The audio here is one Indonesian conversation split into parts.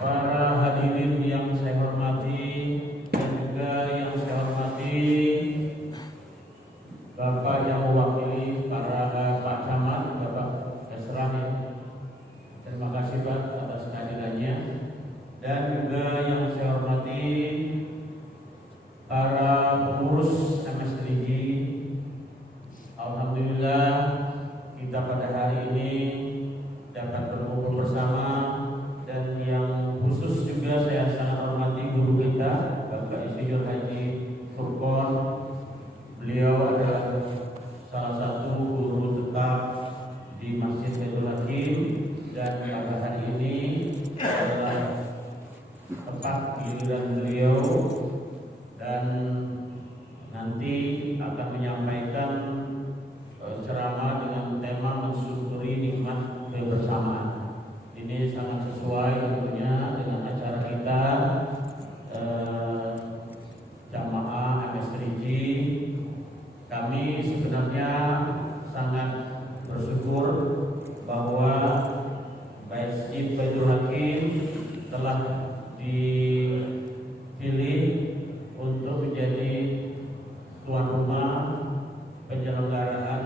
para hadirin yang saya hormati dan juga yang saya hormati Bapak yang mewakili para Pak Camat, Bapak Esrani. Terima kasih Pak atas kehadirannya. Dan juga yang saya hormati para pengurus MS3J. Alhamdulillah kita pada hari ini dapat berkumpul bersama, dan yang khusus juga saya sangat hormati guru kita Bapak Insinyur Haji Furqon. Beliau adalah salah satu guru tetap di Masjid Baitul Hakim, dan pada hari ini adalah tepat giliran beliau dan nanti akan menyampaikan ceramah dengan tema mensyukuri nikmat kebersamaan. Ini sangat sesuai tentunya dengan acara kita jamaah MS3J. Kami sebenarnya sangat bersyukur bahwa Masjid Baitul Hakim telah dipilih untuk menjadi tuan rumah penyelenggaraan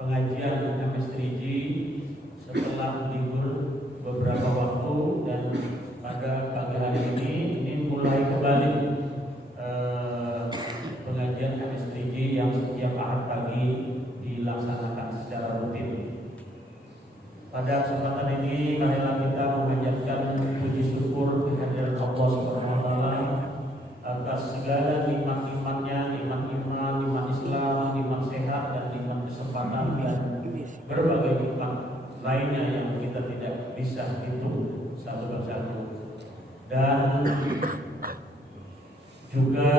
pengajian MS3J setelah libur beberapa waktu, dan pada pagi hari ini mulai kembali pengajian MS3J yang setiap Ahad pagi dilaksanakan secara rutin. Pada kesempatan ini marilah kita memanjatkan puji syukur kehadirat Allah Subhanahu wa taala atas segala nikmat-nikmatnya, nikmat iman, nikmat Islam, nikmat sehat, dan nikmat kesempatan, dan berbagai nikmat lainnya yang kita tidak bisa hitung satu persatu. Dan juga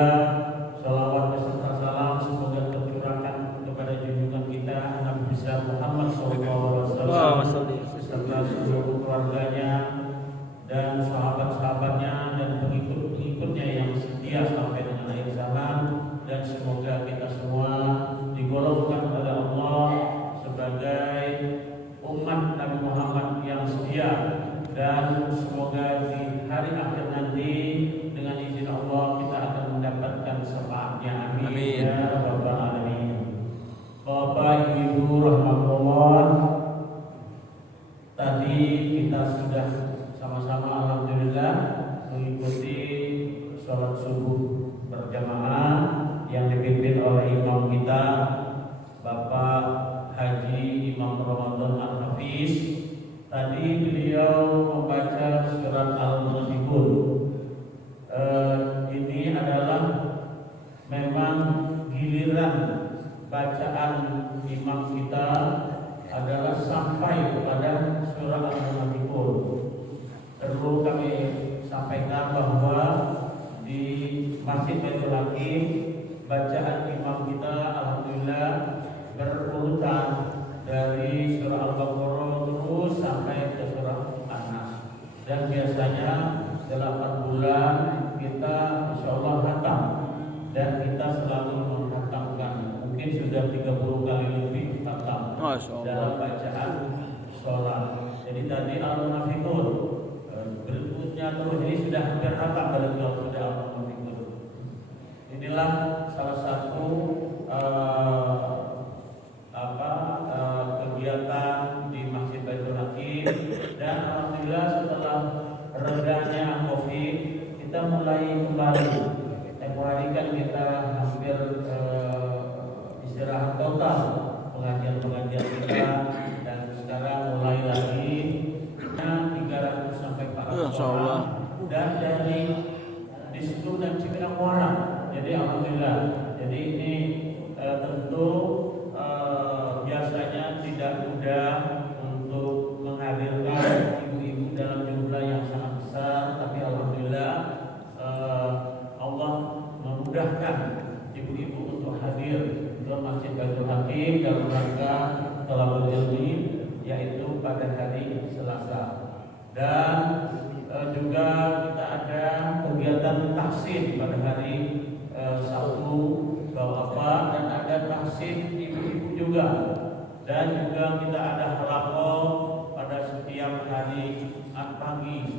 salawat beserta salam semoga tercurahkan kepada junjungan kita Nabi besar Muhammad SAW beserta seluruh keluarganya dan sahabat-sahabatnya dan pengikut-pengikutnya yang setia sampai dengan akhir zaman, dan semoga kita semua digolongkan oleh Allah sebagai umat Nabi Muhammad yang setia, dan semoga di hari akhir nanti dengan izin Allah kita akan mendapatkan syafaatnya. Amin ya rabbal alamin. Bapak Ibu rahmatullah, tadi kita sudah sama-sama alhamdulillah mengikuti sholat subuh berjamaah yang dipimpin oleh imam kita Bapak Haji Imam Ramadan Al-Hafiz. Tadi beliau membaca surat Al-Munafiqun. Ini adalah memang giliran bacaan imam kita adalah sampai kepada surat Al-Munafiqun. Perlu kami sampaikan bahwa di Masjid Baitul Hakim bacaan imam kita alhamdulillah berurutan dari surah Al-Baqarah terus sampai ke surah An-Nas, dan biasanya 8 bulan kita insyaallah khatam, dan kita selalu menghatamkan, mungkin sudah 30 kali lebih khatam dalam bacaan sholat. Jadi tadi Al-Munafiqun, berikutnya terus ini sudah hampir khatam kalau sudah Al-Munafiqun. Inilah salah satu kegiatan di Masjid Baitul Hakim, dan alhamdulillah setelah redanya Covid kita mulai kembali. Tempo hari kan kita hampir istirahat total pengajian-pengajian kita, dan sekarang mulai lagi 300 sampai 400 orang, dan dari di situ dan Cipinang Muara. Jadi alhamdulillah. Jadi ini tentu biasanya tidak mudah untuk menghadirkan ibu-ibu dalam jumlah yang sangat besar, tapi alhamdulillah Allah memudahkan ibu-ibu untuk hadir ke Masjid Baitul Hakim dalam rangka thalabul ilmi, yaitu pada hari Selasa. Dan juga kita ada kegiatan tahsin pada hari Sabtu Bapak, dan ada tahsin ibu-ibu juga, dan juga kita ada halaqah pada setiap hari pagi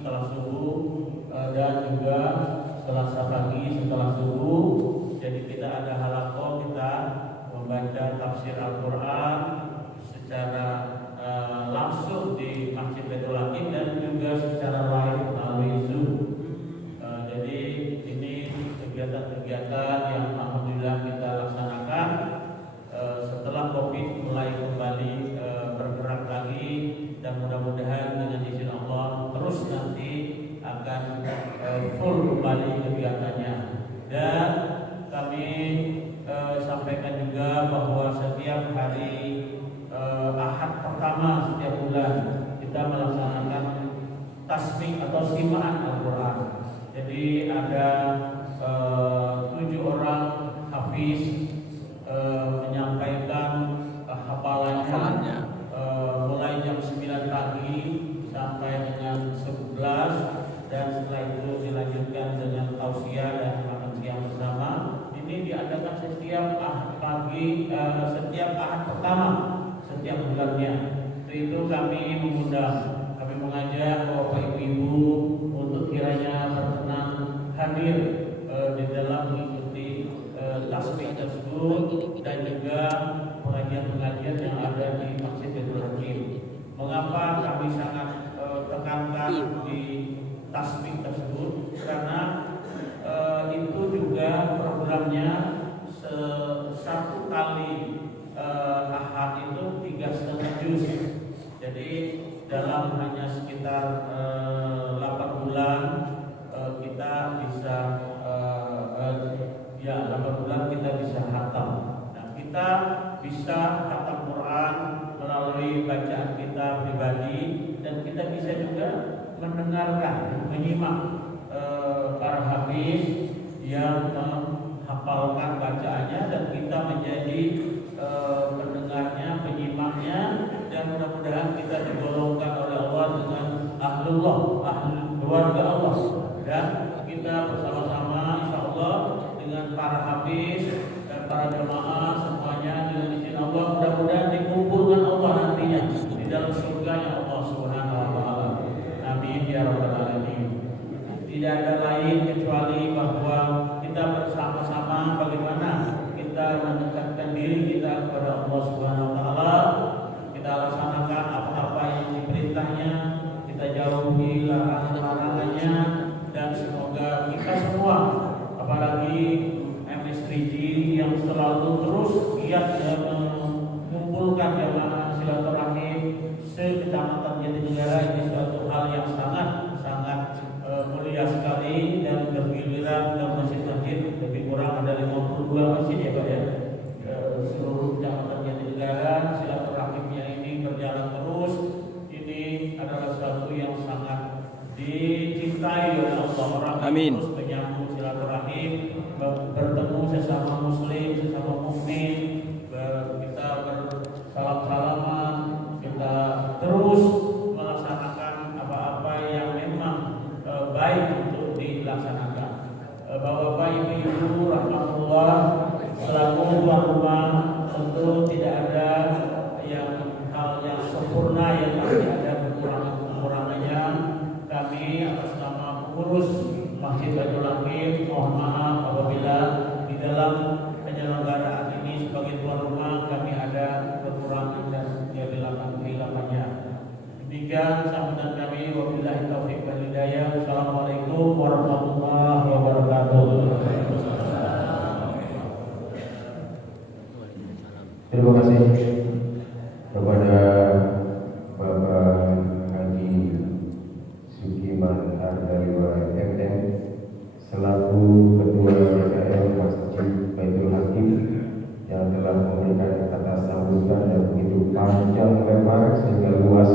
akan full kembali kegiatannya. Dan kami sampaikan juga bahwa setiap hari Ahad pertama setiap bulan kita melaksanakan tasbih atau simaan Al-Quran. Jadi ada 7 orang hafiz menyampaikan hafalannya mulai jam 9 pagi sampai dengan 11, dan setelah itu dilanjutkan dengan tausiah dan makan siang bersama. Ini diadakan setiap Ahad pertama setiap bulannya. Itu kami mengajak Bapak Ibu untuk kiranya berkenan hadir di dalam mengikuti tasbih tersebut dan juga pengajian-pengajian yang ada di Masjid Baitul Hakim. Mengapa kami sangat tekankan di tasbih tersebut? Karena itu juga programnya satu kali Ahad itu 3,5 juz. Jadi dalam hanya sekitar 8 bulan kita bisa 8 bulan kita bisa khatam. Nah, kita bisa khatam Quran melalui bacaan kita pribadi, dan kita bisa juga mendengarkan, menyimak para hafiz yang menghafalkan bacaannya, dan kita menjadi pendengarnya, penyimaknya, dan mudah-mudahan kita digolongkan oleh Allah dengan ahlullah, ahli keluarga Allah, dan kita bersama-sama insya Allah dengan para hafiz dan para jemaah semuanya dengan izin Allah mudah-mudahan dikumpulkan Allah nantinya di dalam surganya Allah Subhanahu wa taala. Amin ya rabbal alamin. Tidak ada lain kecuali bahwa kita bersama-sama bagaimana kita mendekatkan diri kita kepada Allah Subhanahu wa taala. Kita laksanakan apa-apa yang diperintahnya, kita jauhi larangan-larangannya, dan semoga kita semua, apalagi MS3G yang selalu terus giat mengumpulkan jamaah silaturahim se-Kecamatan Jatinegara, ini suatu hal yang sangat mulia sekali, dan bergiliran ke masjid-masjid lebih kurang ada 52 masjid ya Pak ya. Seluruh Kecamatan Jatinegara silaturahimnya ini berjalan terus. Ini adalah sesuatu yang sangat dicintai oleh Allah. Orang terus menyambung silaturahim, bertemu sesama muslim, sesama mukmin, kita bersalam-salaman, kita terus melaksanakan apa-apa yang memang baik untuk dilaksanakan. Bapak-bapak, ibu-ibu rahmatullah, selaku tuan rumah, tentu tidak ada hal yang sempurna, yang pasti ada kekurangannya. Kami atas nama pengurus Masjid Baitul Hakim mohon maaf apabila di dalam penyelenggaraan ini sebagai tuan rumah kami ada kekurangan dan kehilafannya. Demikian sambutan kami, wabillahi taufiq wal hidayah. Assalamualaikum warahmatullahi wabarakatuh. Terima kasih kepada Bapak Haji Sukiman Ardaliwa MM selaku Ketua DKM Masjid Baitul Hakim yang telah memberikan kata sambutan dan begitu panjang lebar sehingga luas,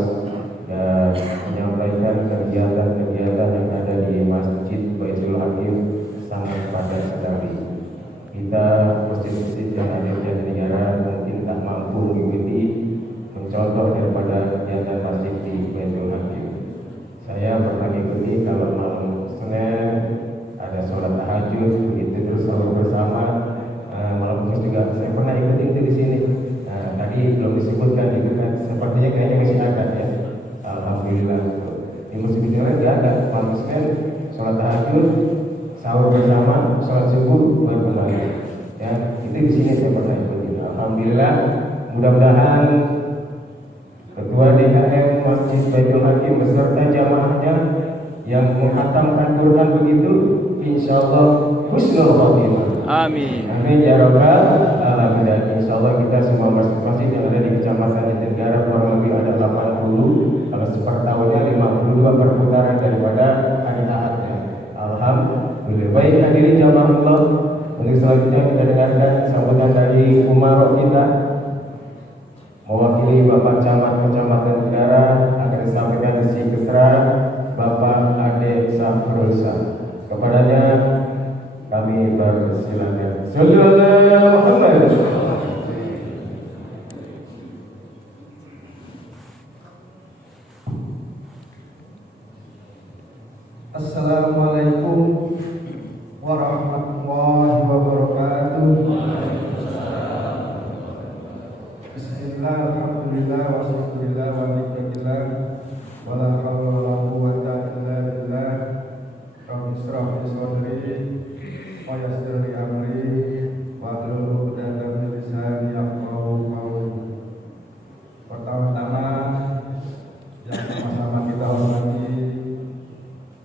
dan menyampaikan kegiatan-kegiatan yang ada di Masjid Baitul Hakim sangat padat sekali. Kita masjid-masjid yang ada di Jatinegara mungkin tak mampu mengikuti mencontoh daripada kegiatan masjid di Baitul Hakim. Saya pernah ikuti kalau malam Senin ada sholat tahajud, begitu terus sahur bersama. Malam Kamis juga saya pernah ikuti itu di sini. Tadi belum disebutkan itu kan, sepertinya kayaknya masih ada ya. Alhamdulillah. Di masjid yang lain tidak ada. Malam Senin sholat tahajud, sahur bersama, sholat subuh baru kembali. Ya, itu di sini saya pernah ikuti. Alhamdulillah. Mudah-mudahan Ketua DKM Masjid Baitul Hakim beserta jamaahnya yang menghatamkan Quran begitu, insyaallah husnul khotimah. Amin. Amin ya rabbal alamin. Insyaallah kita semua masjid yang ada di Kecamatan Jatinegara kurang lebih ada 80, kalau sepertahunnya 52 perputaran daripada hari rahmatullah. Untuk selanjutnya kita dengarkan sambutan dari umarok kita mewakili Bapak Camat Kecamatan Bidara akan disampaikan isi kesra Bapak Ade Safrulsa. Kepadanya kami persilakan. Sallallahu alaihi wasallam. Assalamualaikum warahmatullahi wabarakatuh. Bismillah, alhamdulillah, wassallallahu wa ni'matillah, wa la hawla wa la quwwata illa billah. Rabbi shrah li sadri wa yassir li amri wa hlul 'uqdatam min lisani yafqahu qawli. Pertama-tama yang sama-sama kita hormati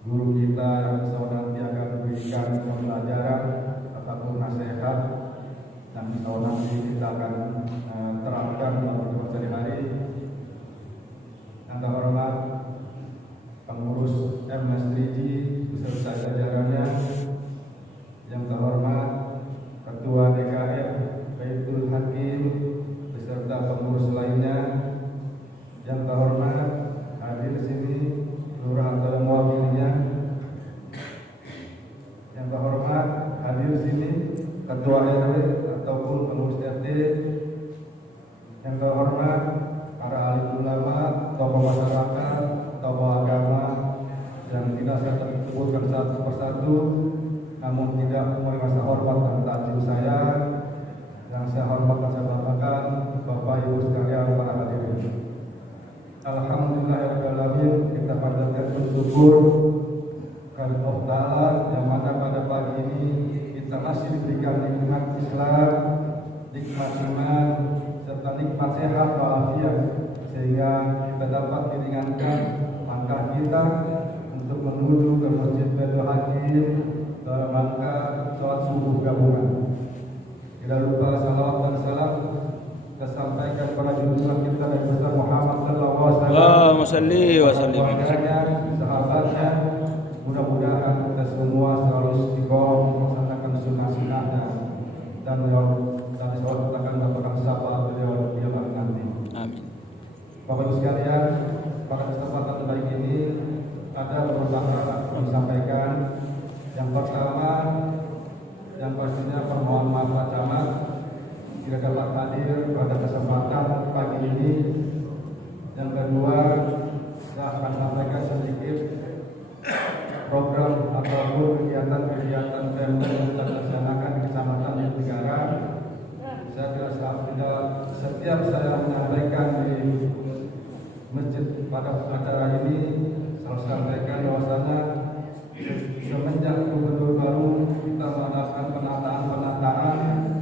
guru kita yang senantiasa memberikan pembelajaran ataupun nasihat dan nanti kita akan terapkan dalam kehidupan sehari-hari. Yang terhormat pengurus M3G beserta jajarannya, yang terhormat Ketua DKM Baitul Hakim beserta pengurus lainnya, yang terhormat hadir di sini lurah atau mewakilinya, yang terhormat hadir di sini ketua RW ataupun pengurus RT, yang terhormat para alim ulama, tokoh masyarakat, tokoh agama yang tidak saya sebutkan satu persatu, namun tidak mempunyai rasa hormat dan takjub saya, yang saya hormat dan saya banggakan Bapak Ibu sekalian para hadirin. Alhamdulillahirrahmanirrahim, kita panjatkan bersyukur kepada Allah Ta'ala yang mana pada pagi ini kita masih diberikan nikmat Islam, nikmat iman, serta nikmat sehat walafiat, sehingga kita dapat diringankan langkah kita untuk menuju ke Masjid Baitul Hakim dalam rangka sholat subuh gabungan. Tidak lupa salawat dan salam kita sampaikan kepada junjungan kita Nabi besar Muhammad sallallahu alaihi wasallam. Allahumma shalli wa sallim. Sahabatnya, mudah-mudahan kita semua selalu istiqomah melaksanakan sunnah-sunnahnya dan selalu melakukan kepada sahabat beliau di kiamat nanti. Amin. Bapak Ibu sekalian, pada kesempatan baik ini ada beberapa hal yang disampaikan. Yang pertama, yang pastinya permohonan maaf Pak Camat tidak dapat hadir pada kesempatan pagi ini. Yang kedua, saya akan sampaikan sedikit program ataupun kegiatan-kegiatan Pemda yang kita laksanakan di Kecamatan Negara. Saya tidak setiap saya menyampaikan di masjid pada acara ini selalu sampaikan bahwasanya semenjak gubernur baru kita mengadakan penataan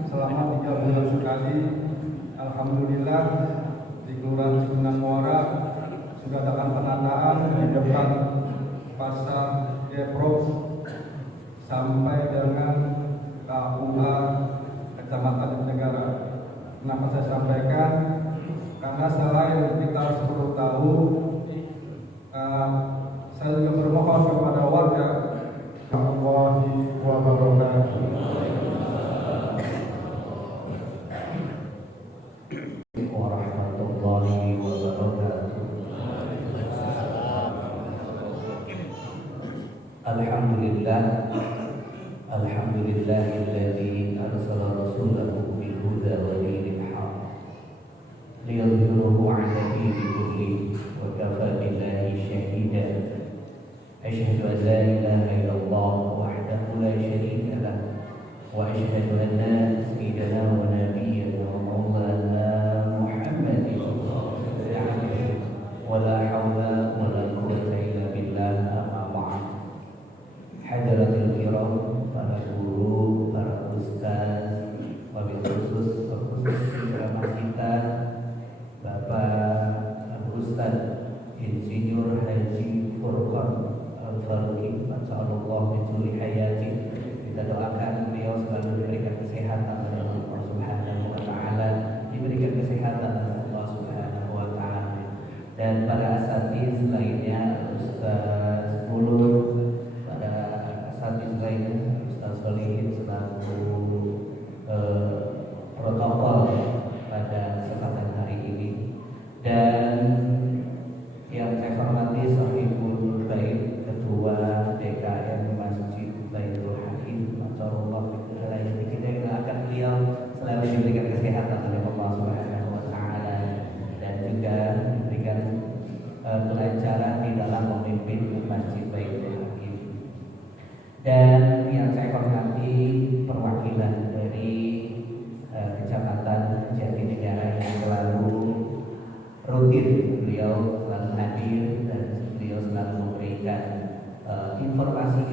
selama 3 bulan sekali. Alhamdulillah di Kelurahan Cipinang Muara sudah ada penataan di depan pasar Depok sampai dengan KUA Kecamatan Negara. Kenapa saya sampaikan? Karena selain kita harus perlu tahu, saya juga bermohon kepada warga Warahmatullahi wabarakatuh. Warahmatullahi wabarakatuh. Alhamdulillah, alhamdulillahilladzi arsala rasulahu bil huda wa dinil haqq liyudhhirahu 'ala dini kulli wa kafa billahi shahida. Asyhadu an la ilaha illallah wahdahu la syarika lah wa asyhadu anna sayyidana wa nabiyyana wa maulana Muhammadin wa la hawla wa la quwwata illa billah. Amma ba'd. Hadaratul kiram, para guru, para ustaz, wabil khusus ceramah kita Bapak Ustaz Insinyur Haji Furqan Al-Faruqi, masyaallah bijuli hayati. Kita doakan beliau selalu diberikan kesehatan oleh Allah Subhanahu wa taala, diberikan kesehatan oleh Allah Subhanahu wa taala. Dan para asatiz lainnya, Ustaz Mulur, para asatiz lainnya, Ustaz Solihin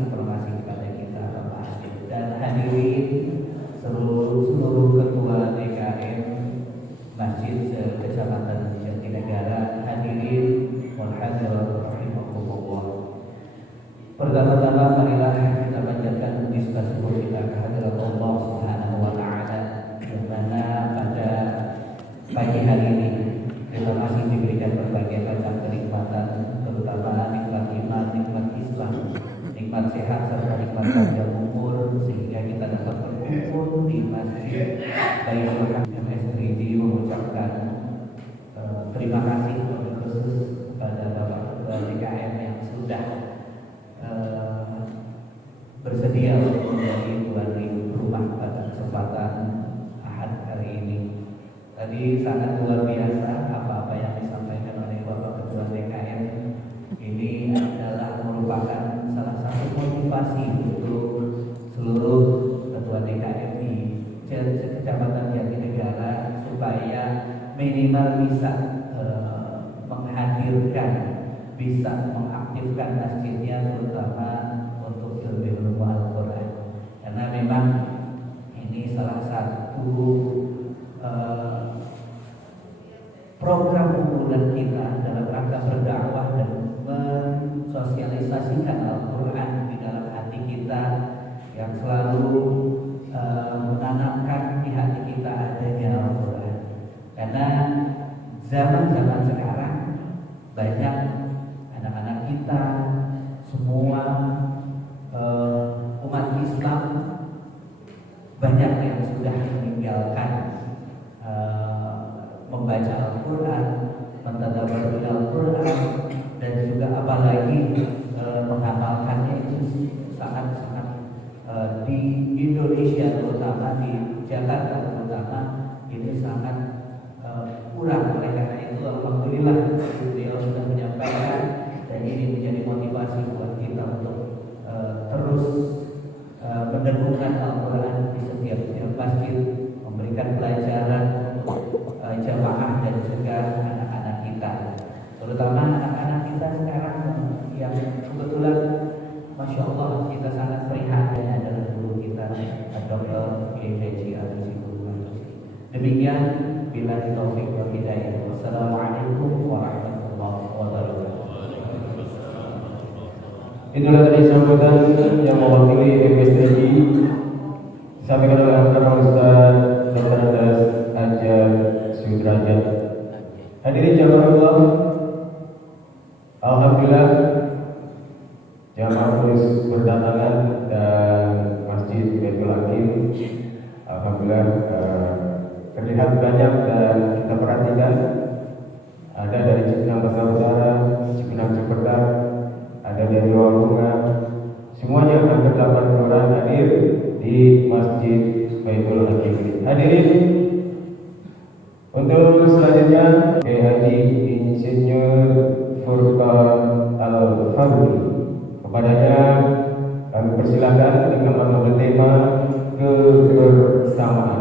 informasi kepada kita dan hadirin seluruh ketua DKM Masjid Kecamatan Jatinegara, hadirin wal hadirat rahimakumullah. Pertama-tama marilah kita panjatkan puji syukur kita kehadirat Allah Subhanahu wa taala yang mana pada pagi hari ini kita masih diberikan berbagai macam kenikmatan, terutama nikmat iman, nikmat Islam, nikmat sehat serta nikmat panjang umur, sehingga kita dapat berkumpul di masjid Baitul Hakim MS3 mengucapkan terima kasih khusus kepada Bapak Ketua DKM yang sudah bersedia untuk menjadi tuan rumah pada kesempatan Ahad hari ini. Tadi sangat luar biasa apa-apa yang disampaikan oleh Bapak Ketua DKM. Ini adalah merupakan salah satu motivasi untuk seluruh Ketua DKM di Kecamatan Jatinegara supaya minimal bisa menghadirkan, bisa mengaktifkan masjidnya, terutama untuk lebih berumah Al-Quran. Karena memang ini salah satu program unggulan kita dalam rangka berdakwah dan mensosialisasikan Al-Quran di dalam hati kita, yang selalu menanamkan di hati kita adanya Al-Quran. Karena zaman-zaman sekarang banyak anak-anak kita, semua umat Islam banyak yang sudah meninggalkan membaca Al-Quran, mentadabbur Al-Quran, dan juga apalagi mengamalkannya itu sangat-sangat di Indonesia, terutama di Jakarta terutama ini sangat kurang. Oleh karena itu alhamdulillah beliau sudah menyampaikan, dan ini menjadi motivasi buat kita untuk terus mendengarkan Al-Quran di setiap masjid, memberikan pelajaran jamaah dan juga anak-anak kita, terutama anak-anak kita sekarang yang kebetulan Masya Allah kita sangat prihatin adalah guru kita Dr. Kiai Abdul. Demikian, bila taufik wal hidayah. Wassalamualaikum warahmatullahi wabarakatuh. Itulah tadi sambutan yang mewakili MS3 disampaikan oleh Bapak Ustaz Dr. Andas Ajar Sudrajat. Hadirin jamaah Allah, alhamdulillah jamaah terus berdatangan dan Masjid Baitul Hakim alhamdulillah terlihat banyak, dan kita perhatikan ada dari Cipinang Besar Utara, Cipinang Cipedak, ada dari Rawamangun, semuanya hampir 80 orang hadir di Masjid Baitul Hakim. Hadirin, untuk selanjutnya Kiai Haji Insinyur Furqan Al-Fahmi, kepadanya kami persilakan dengan mengambil tema kebersamaan.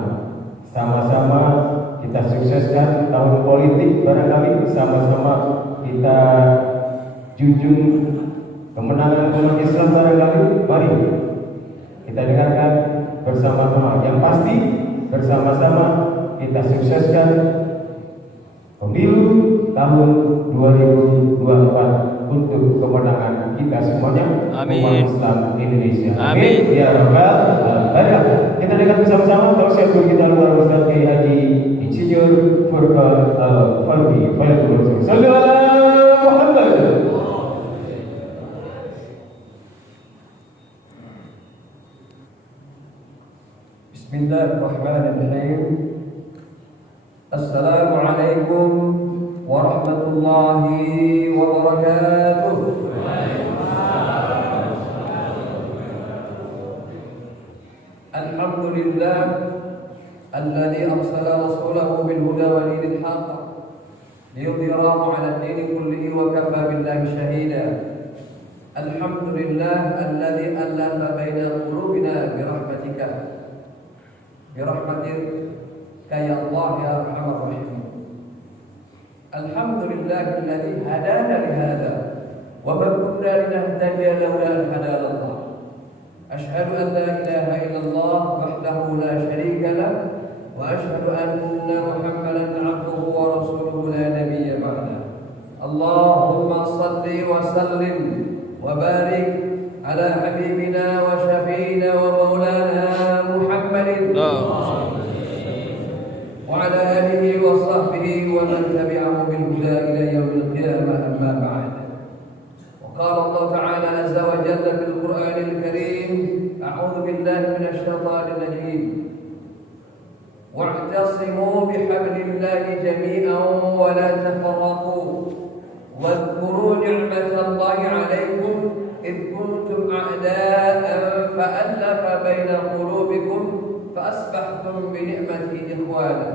Sama-sama kita sukseskan tahun politik, barangkali sama-sama kita junjung kemenangan umat Islam, barangkali. Mari kita dengarkan bersama-sama. Yang pasti bersama-sama kita sukseskan pemilu tahun 2024 untuk kemenangan kita semuanya, umat Islam Indonesia. Amin ya rabbal alamin. Kita dengar bersama-sama tausiah guru kita luar Ustaz Kiai Haji Insinyur Furqan Al-Fahmi. Sallallahu alaihi Muhammad. Bismillahirrahmanirrahim. Assalamualaikum warahmatullahi wabarakatuh. Alhamdulillah alladzi arsala rasulahu bil huda wa dinil haqq liyudhhirahu 'ala ad-din kullihi wa kafa billahi shahida. Alhamdulillah alladzi allafa baina qulubina bi rahmatika ya Allah ya arhamar rahimin. Alhamdulillahilladzi hadana li hadza wa ma kunna linahtadiya laula an hadana Allah. أشهد أن لا إله إلا الله وحده لا شريك له وأشهد أن محمدا عبده ورسوله لا نبي بعده اللهم صل وسلم وبارك على حبيبنا وشفينا ومولانا محمد وعلى آله وصحبه ومن تبعه بالهدى إلى يوم القيامة أما بعد وقال الله تعالى عز وجل في القرآن الكريم أعوذ بالله من الشيطان الرجيم واعتصموا بحبل الله جميعا ولا تفرقوا واذكروا نعمة الله عليكم إذ كنتم أعداء فألف بين قلوبكم فأصبحتم بنعمته إخوانا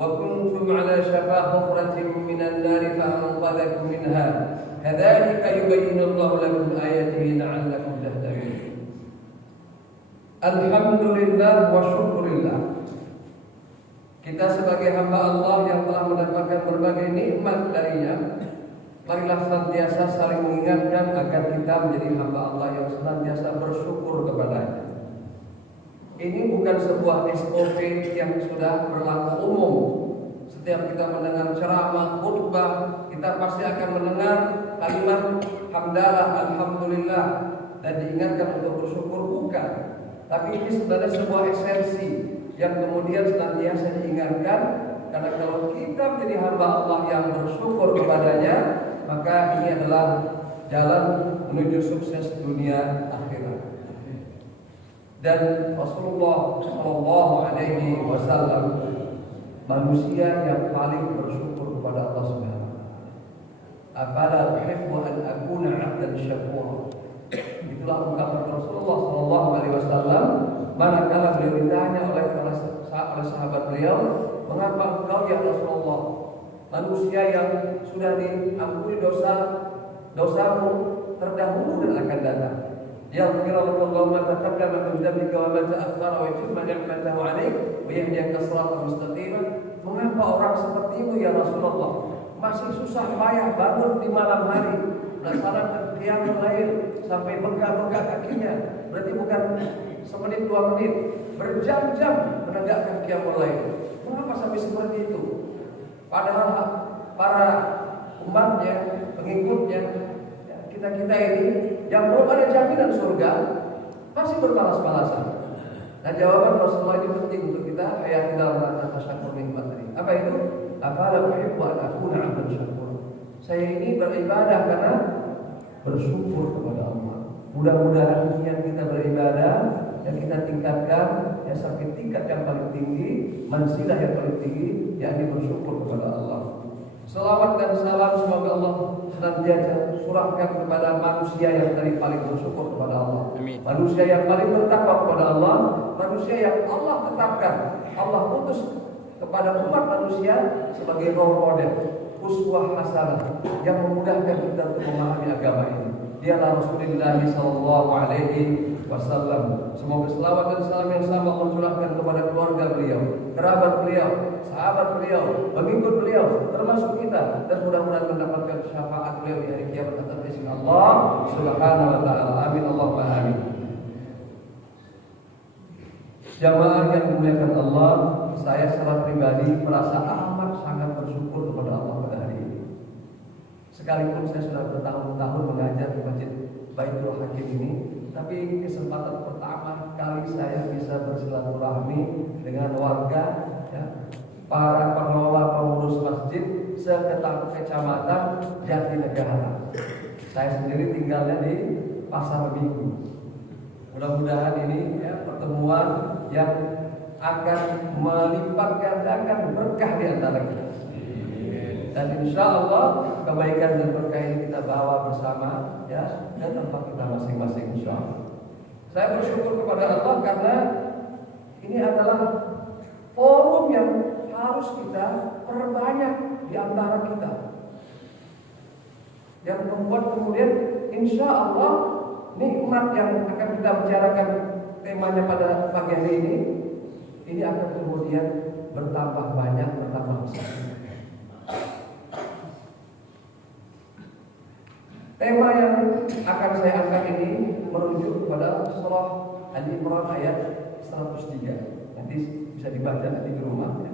وكنتم على شفا حفرة من النار فأنقذكم منها كذلك يبين الله لكم آياته لعلكم تهتدون. Alhamdulillah wa syukurillah. Kita sebagai hamba Allah yang telah mendapatkan berbagai nikmat darinya, marilah senantiasa saling mengingatkan agar kita menjadi hamba Allah yang senantiasa bersyukur kepadanya. Ini bukan sebuah SOP yang sudah berlaku umum. Setiap kita mendengar ceramah, khutbah, kita pasti akan mendengar kalimat hamdalah, alhamdulillah, dan diingatkan untuk bersyukur, bukan. Tapi ini sebenarnya sebuah esensi yang kemudian senantiasa diingatkan, karena kalau kita menjadi hamba Allah yang bersyukur kepadanya, maka ini adalah jalan menuju sukses dunia akhirat. Dan Rasulullah SAW manusia yang paling bersyukur kepada Allah Subhanahu wa taala. Afala tuhibbu an akuna 'abdan syakura. Itulah ungkapan Rasulullah SAW manakala beliau ditanya oleh sahabat beliau, mengapa engkau ya Rasulullah, manusia yang sudah diampuni dosamu terdahulu dan akan datang, yaghfir lakallahu ma taqaddama min dhanbika wa ma ta'akhkhara wa yutimma ni'matahu 'alaik wa yahdiyaka siratan mustaqima. Mengapa orang sepertimu ya Rasulullah masih susah payah bangun di malam hari, melaksanakan qiyamul lail sampai bengkak-bengkak kakinya, berarti bukan semenit 2 menit, berjam-jam menegakkan qiyamul lail. Mengapa sampai seperti itu? Padahal para umatnya, pengikutnya, kita ini yang belum ada jaminan surga pasti berbalas-balasan. Nah, jawaban Rasulullah ini penting untuk kita hayati dalam rangka tasyakur nikmat tadi. Apa itu? Afala uhibbu an akuna 'abdan syakura. Saya ini beribadah karena bersyukur kepada Allah. Mudah-mudahan niat kita beribadah yang kita tingkatkan ya sampai tingkat yang paling tinggi, mansilah yang paling tinggi, yakni bersyukur kepada Allah. Salawat dan salam semoga Allah senantiasa surahkan kepada manusia yang tadi paling bersyukur kepada Allah. Amin. Manusia yang paling bertakwa kepada Allah, manusia yang Allah tetapkan, Allah utus kepada umat manusia sebagai role model, uswah hasanah yang memudahkan kita untuk memahami agama ini. Dialah Rasulullah SAW. Semoga selawat dan salam yang sama Allah curahkan kepada keluarga beliau, kerabat beliau, sahabat beliau, pengikut beliau, termasuk kita, dan mudah-mudahan mendapatkan syafaat beliau di hari kiamat atas izin Allah Subhanahu wa taala. Amin Allahumma amin. Jamaah yang dimuliakan Allah, saya secara pribadi merasa amat sangat bersyukur kepada Allah pada hari ini. Sekalipun saya sudah bertahun-tahun mengajar di Masjid Baitul Hakim ini, tapi kesempatan pertama kali saya bisa bersilaturahmi dengan warga, ya, para pengelola pengurus masjid sekecamatan Jatinegara. Saya sendiri tinggalnya di Pasar Minggu. Mudah-mudahan ini ya, pertemuan yang akan melipat gandakan berkah di antara kita. Dan insya Allah kebaikan dan berkah ini kita bawa bersama ya dan tempat kita masing-masing insya Allah. Saya bersyukur kepada Allah karena ini adalah forum yang harus kita perbanyak di antara kita, yang membuat kemudian insya Allah nikmat yang akan kita bicarakan temanya pada pagi hari ini akan kemudian bertambah banyak, bertambah besar. Tema yang akan saya angkat ini merujuk kepada surah Al-Imran ayat 103. Nanti bisa dibaca nanti di rumah.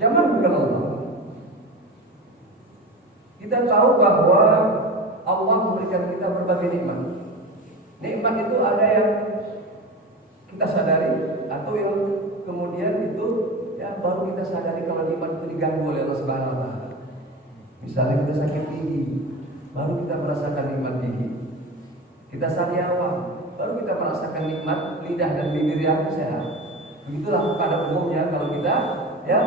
Zaman bukan Allah. Kita tahu bahwa Allah memberikan kita berbagai nikmat. Nikmat itu ada yang kita sadari atau yang kemudian itu ya baru kita sadari kalau nikmat itu diganggu oleh Allah Subhanahu wa taala. Misalnya kita sakit gigi, baru kita merasakan nikmat gigi. Kita sariawan, baru kita merasakan nikmat lidah dan bibir yang sehat. Begitulah pada umumnya kalau kita ya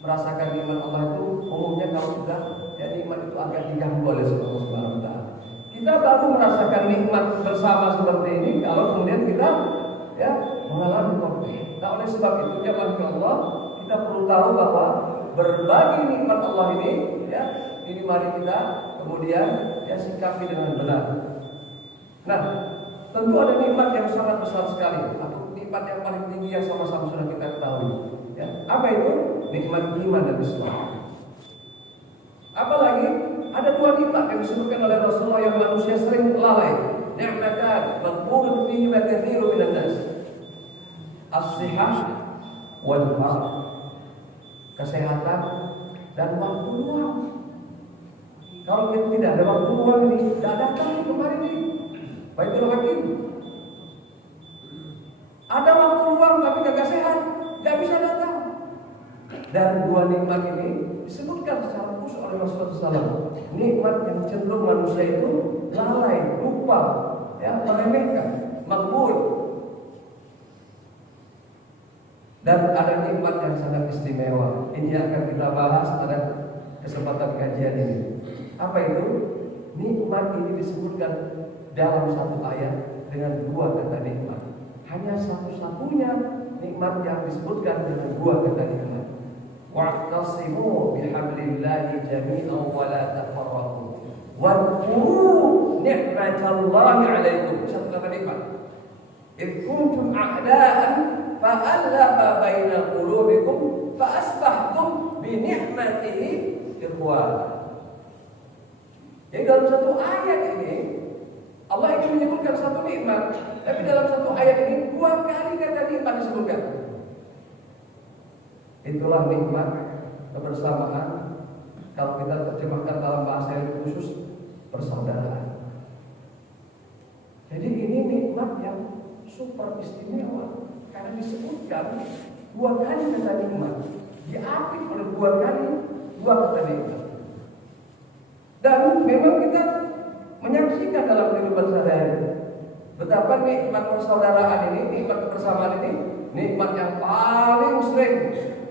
merasakan nikmat Allah itu umumnya kalau sudah ya nikmat itu agak diganggu oleh Allah Subhanahu wa taala. Kita baru merasakan nikmat bersama seperti ini kalau kemudian kita ya mengalami konflik. Nah, oleh sebab itu jemaah Allah, kita perlu tahu bahwa berbagi nikmat Allah ini ya ini mari kita kemudian ya sikapi dengan benar. Nah, tentu ada nikmat yang sangat besar sekali atau nikmat yang paling tinggi yang sama-sama sudah kita ketahui. Ya, apa itu? Nikmat iman dan Islam. Apalagi ada dua nikmat yang disebutkan oleh Rasulullah yang manusia sering lalai. Ni'matan maghbunun fihi ma katsirun minan nas. As-sihah wal farah. Kesehatan dan waktu luang. Kalau kita tidak ada waktu luang ini, tidak datang kemarin ini. Baitul Hakim. Ada waktu luang tapi gak sehat, gak bisa datang. Dan dua nikmat ini disebutkan secara khusus oleh Rasulullah SAW. Nikmat yang cenderung manusia itu lalai, lupa, ya, meremehkan, makbul. Dan ada nikmat yang sangat istimewa. Ini akan kita bahas pada kesempatan kajian ini. Apa itu? Nikmat ini disebutkan dalam satu ayat dengan dua kata nikmat. Hanya satu-satunya nikmat yang disebutkan dengan dua kata nikmat. Wa'tasimu bihablillahi jami'an wa la tafarraqu. Wadhkuru ni'matallahi 'alaikum. Satu kata nikmat. Id kuntum a'da'an fa'alafa baina qulubikum fa asbahtum bi ni'matihi ikhwana. Jadi dalam satu ayat ini Allah ingin menyebutkan satu nikmat, tapi dalam satu ayat ini dua kali kata nikmat disebutkan. Itulah nikmat kebersamaan. Kalau kita terjemahkan dalam bahasa yang khusus, persaudaraan. Jadi ini nikmat yang super istimewa karena disebutkan dua kali kata nikmat, diapit oleh dua kali dua kata nikmat. Dan memang kita menyaksikan dalam kehidupan sehari-hari betapa nikmat persaudaraan ini, nikmat kebersamaan ini, nikmat yang paling sering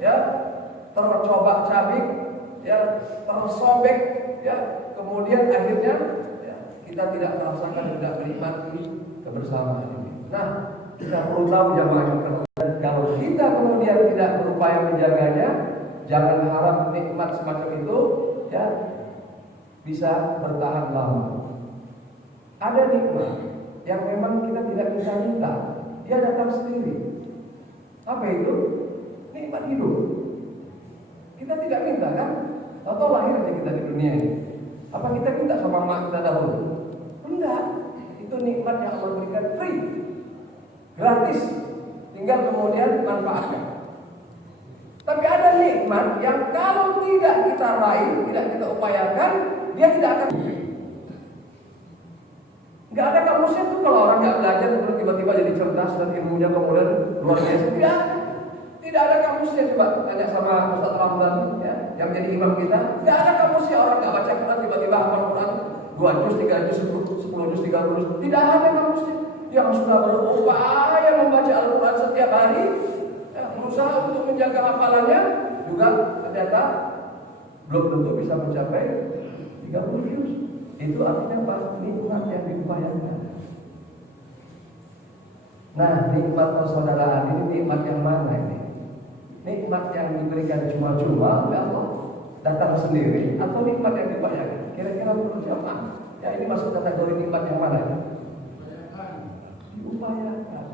ya tercobak-cabik, ya tersobek, ya kemudian akhirnya ya, kita tidak merasakan, tidak menikmati kebersamaan ini. Nah, kita perlu tahu jamaah yang terhormat, kalau kita kemudian tidak berupaya menjaganya, jangan harap nikmat semacam itu ya bisa bertahan lama. Ada nikmat yang memang kita tidak bisa minta, dia datang sendiri. Apa itu? Nikmat hidup. Kita tidak minta kan? Atau lahir aja kita di dunia ini. Apa kita minta sama mak kita dahulu? Enggak. Itu nikmat yang Allah berikan free, gratis. Tinggal kemudian manfaatkan. Tapi ada nikmat yang kalau tidak kita raih, tidak kita upayakan, dia tidak akan. Nggak ada kamusnya tuh kalau orang nggak belajar terus tiba-tiba jadi cerdas dan ilmunya kemudian luar biasa. Tidak ada kamusnya. Coba tanya sama Ustaz Ramdan ya, yang jadi imam kita. Nggak ada kamusnya. Orang nggak baca Quran tiba-tiba hafal Quran 2 juz, 3 juz, 10 juz, 30 juz. Tidak ada kamusnya. Yang sudah berupaya membaca Al-Quran setiap hari, berusaha untuk menjaga hafalannya, juga ternyata belum tentu bisa mencapai 30 juz. Itu artinya apa? Nikmat yang diupayakan. Nah, nikmat persaudaraan ini nikmat yang mana ini? Nikmat yang diberikan cuma-cuma oleh Allah, datang sendiri, atau nikmat yang diupayakan? Kira-kira menurut jamaah, ya ini masuk kategori nikmat yang mana ini? Diupayakan.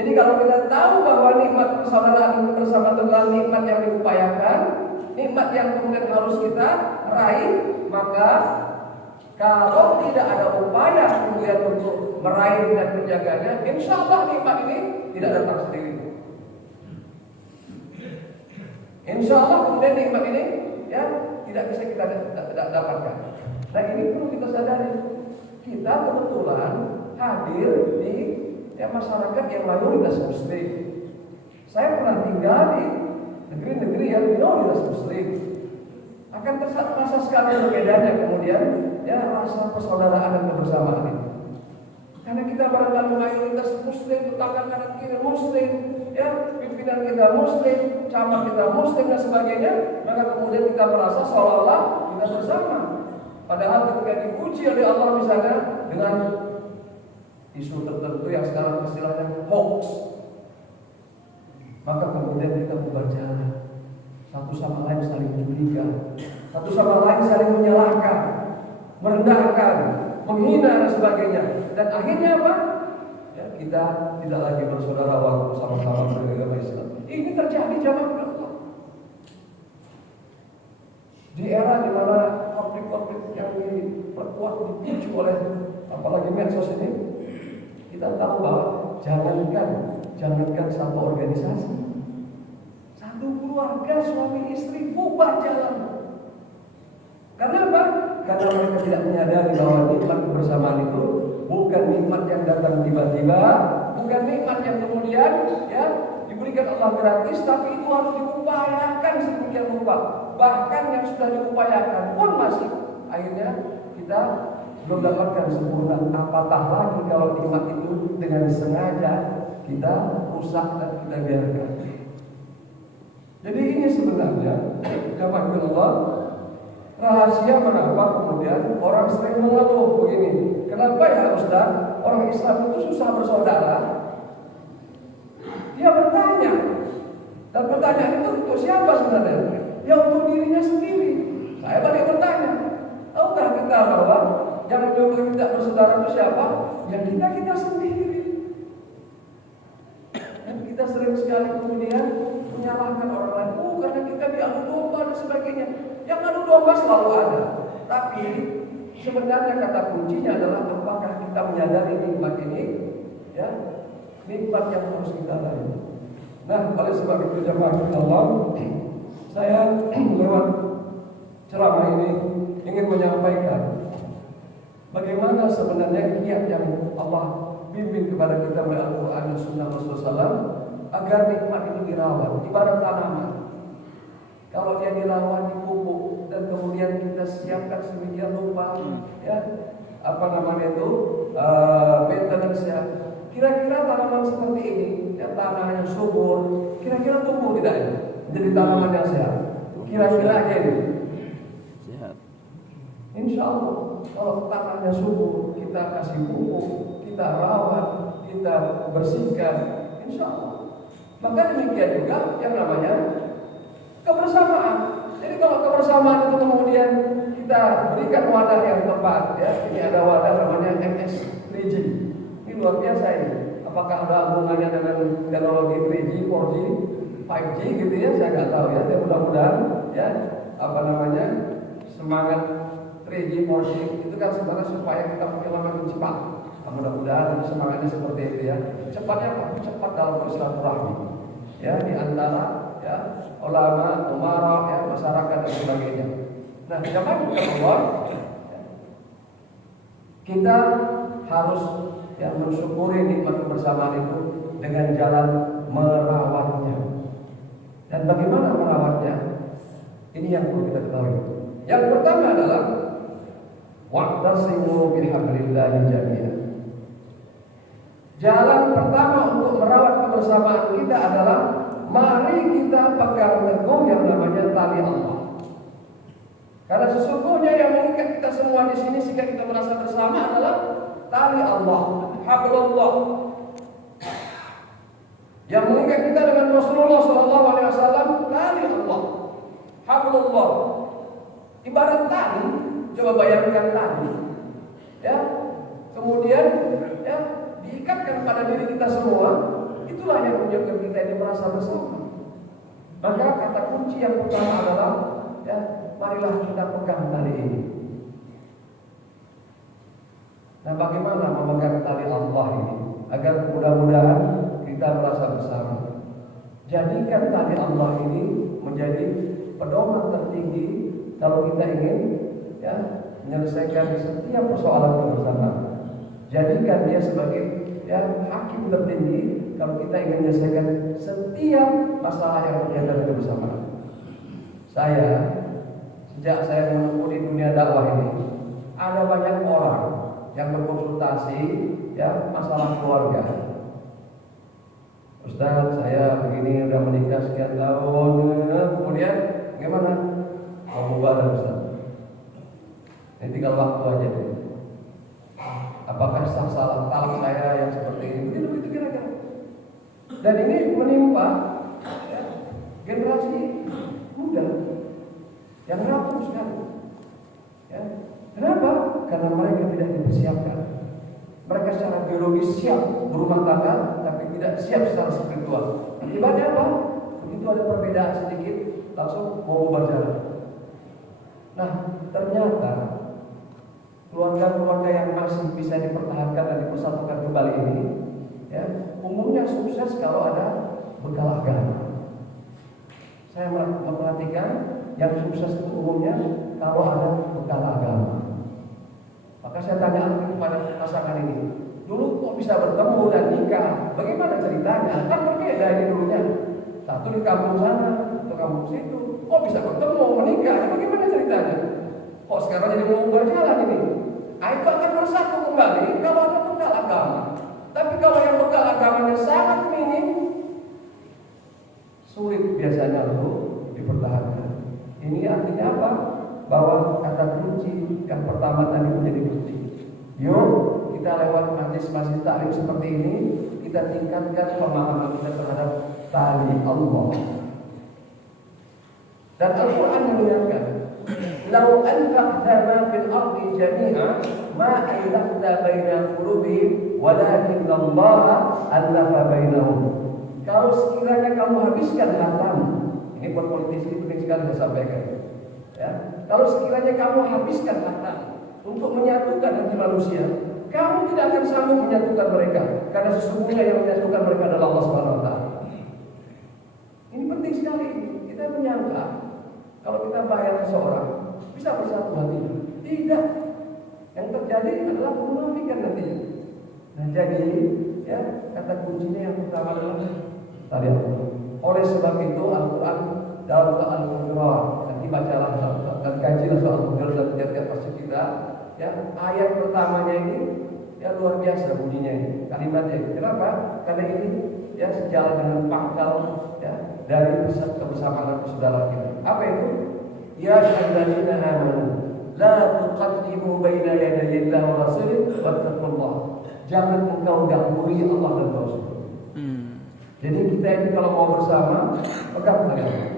Jadi kalau kita tahu bahwa nikmat persaudaraan itu bersama adalah nikmat yang diupayakan, nikmat yang kemudian harus kita raih, maka kalau tidak ada upaya kemudian untuk meraih dan menjaganya, insya Allah nikmat ini tidak datang sendiri. Insya Allah kemudian nikmat ini ya tidak bisa kita dapatkan. Nah ini perlu kita sadari. Kita kebetulan hadir di masyarakat yang mayoritas Muslim. Saya pernah tinggal di negeri-negeri yang minoritas Muslim. Akan terasa sekali perbedaannya kemudian ya rasa persaudaraan dan kebersamaan ini. Karena kita barangkali mayoritas Muslim, tetangga kanan kiri Muslim, ya pimpinan kita Muslim, camat kita Muslim dan sebagainya, maka kemudian kita merasa seolah-olah kita bersama. Padahal ketika dipuji oleh Allah misalnya dengan isu tertentu yang sekarang istilahnya hoax, maka kemudian kita berjalan satu sama lain saling curiga, satu sama lain saling menyalahkan, merendahkan, menghina dan sebagainya. Dan akhirnya apa? Ya, kita tidak lagi bersaudara waktu sama-sama beragama Islam. Ini terjadi zaman Allah. Di era di mana konflik-konflik yang diperkuat dipicu oleh apalagi medsos ini, kita tahu bahwa jangankan satu organisasi, satu keluarga suami istri bubar jalan. Karena apa? Karena mereka tidak menyadari bahwa nikmat kebersamaan itu bukan nikmat yang datang tiba-tiba, bukan nikmat yang kemudian ya diberikan Allah gratis, tapi itu harus diupayakan sedemikian rupa. Bahkan yang sudah diupayakan pun masih akhirnya kita belum dapatkan sempurna. Apatah lagi kalau nikmat itu dengan sengaja kita rusak dan kita biarkan. Jadi ini sebenarnya kata Allah, rahasia mengapa kemudian orang sering mengeluh begini. Kenapa ya Ustaz? Orang Islam itu susah bersaudara. Dia bertanya. Dan pertanyaan itu untuk siapa sebenarnya? Ya untuk dirinya sendiri. Saya balik bertanya. Tahukah kita bahwa yang menyuruh kita bersaudara itu siapa? Ya kita sendiri. Dan kita sering sekali kemudian menyalahkan orang lain. Karena kita diadu domba dan sebagainya. Yang adu domba selalu ada. Tapi sebenarnya kata kuncinya adalah apakah kita menyadari nikmat ini, ya, nikmat yang harus kita raih. Nah, oleh sebab itu jemaah Allah, saya lewat ceramah ini ingin menyampaikan bagaimana sebenarnya kiat yang Allah bimbing kepada kita melalui Al-Quran dan Sunnah Rasulullah SAW agar nikmat ini dirawat. Ibarat tanaman. Kalau dia dirawat, dipupuk dan kemudian kita siapkan sedemikian rupa, ya, apa namanya itu, maintenance-nya. Kira-kira tanaman seperti ini, yang tanahnya subur, kira-kira tumbuh tidak ya? Menjadi tanaman yang sehat. Kira-kira aja ini. Sehat. Insya Allah, kalau tanahnya subur, kita kasih pupuk, kita rawat, kita bersihkan, insya Allah. Maka demikian juga yang namanya kebersamaan. Jadi kalau kebersamaan itu kemudian kita berikan wadah yang tepat, ya. Ini ada wadah namanya MS3G. Ini luar biasa ini. Apakah ada hubungannya dengan teknologi 3G, 4G, 5G gitu ya? Saya nggak tahu ya. Tapi mudah-mudahan ya apa namanya semangat 3G, 4G itu kan sebenarnya supaya kita makin cepat. Nah, mudah-mudahan semangatnya seperti itu ya. Cepatnya apa? Cepat dalam bersilaturahmi. Ya di antara ya ulama, umarah, ya, masyarakat dan sebagainya. Nah, jemaah Allah, kita harus ya mensyukuri nikmat kebersamaan itu dengan jalan merawatnya. Dan bagaimana merawatnya? Ini yang perlu kita ketahui. Yang pertama adalah wa'tasimu bihablillahi jami'an. Jalan pertama untuk merawat kebersamaan kita adalah mari kita pegang teguh yang namanya tali Allah. Karena sesungguhnya yang mengikat kita semua di sini sehingga kita merasa bersama adalah tali Allah, hablullah. Yang mengikat kita dengan Rasulullah SAW, tali Allah, hablullah. Ibarat tali, coba bayangkan tali, ya. Kemudian, ya, diikatkan pada diri kita semua. Itulah yang menyebabkan kita ini merasa bersama. Maka kata kunci yang pertama adalah ya, marilah kita pegang tali ini. Nah, bagaimana memegang tali Allah ini agar mudah-mudahan kita merasa bersama? Jadikan tali Allah ini menjadi pedoman tertinggi kalau kita ingin menyelesaikan setiap persoalan kebersamaan. Jadikan dia sebagai hakim tertinggi kalau kita ingin menyelesaikan setiap masalah yang berkaitan kebersamaan. Sejak saya menekuni dunia dakwah ini, ada banyak orang yang berkonsultasi masalah keluarga. Ustaz, saya begini udah menikah sekian tahun, kemudian gimana? Mau bubar Ustaz? Ini tinggal waktu aja deh. Apakah salah talak saya yang seperti ini? Begitu kira-kira. Dan ini menimpa generasi muda yang rapuh sekali. Kenapa? Karena mereka tidak dipersiapkan. Mereka secara biologis siap berumah tangga, tapi tidak siap secara spiritual. Akibatnya apa? Begitu ada perbedaan sedikit, langsung mau bubar jalan. Nah, ternyata keluarga-keluarga yang masih bisa dipertahankan dan dipersatukan kembali ini, umumnya sukses kalau ada bekal agama. Saya memperhatikan yang sukses itu umumnya kalau ada bekal agama. Maka saya tanya kepada pasangan ini, dulu kok bisa bertemu dan nikah? Bagaimana ceritanya? Kan berbeda ini dulunya. Satu di kampung sana, satu kampung situ. Kok bisa bertemu, menikah? Bagaimana ceritanya? Kok sekarang jadi mau berjalan ini? Itu akan bersatu kembali kalau ada bekal agama. Tapi kalau yang bekal agamanya sangat minim, sulit biasanya untuk dipertahankan. Ini artinya apa? Bahwa kata kunci yang pertama tadi menjadi kunci. Yuk kita lewat majlis-majlis taklim seperti ini, kita tingkatkan pemahaman kita terhadap tali Allah. Dan Al-Quran mengingatkan, "Lau anfaqta ma fil ardi jami'a ma allafta baina qulubihim walakin Allah allafa bainahum." Kalau sekiranya kamu habiskan hartamu, ini buat politisi penting sekali saya sampaikan. Kalau sekiranya kamu habiskan hartamu untuk menyatukan hati manusia, kamu tidak akan sanggup menyatukan mereka, karena sesungguhnya yang menyatukan mereka adalah Allah Subhanahu wa taala. Ini penting sekali. Kita menyangka kalau kita bayar seseorang bisa bersatu hatinya. Tidak. Yang terjadi adalah kemunafikan nantinya. Nah, jadi kata kuncinya yang pertama adalah tali Allah. Oleh sebab itu Al-Quran dalam surah Al-Hujurat, nanti bacalah dan kajilah surah Al-Hujurat dan tiap-tiap masjid kita. Ayat pertamanya ini luar biasa bunyinya ini, kalimatnya. Kenapa? Karena ini sejalan dengan pangkal dari kebersamaan saudara kita. Apa itu? Ya ayyuhallazina amanu la tuqaddimu baina yaday Allahi wa rasulih wattaqullah. Jangan engkau dahului Allah dan Rasul. Jadi kita ini kalau mau bersama pegang tali Allah.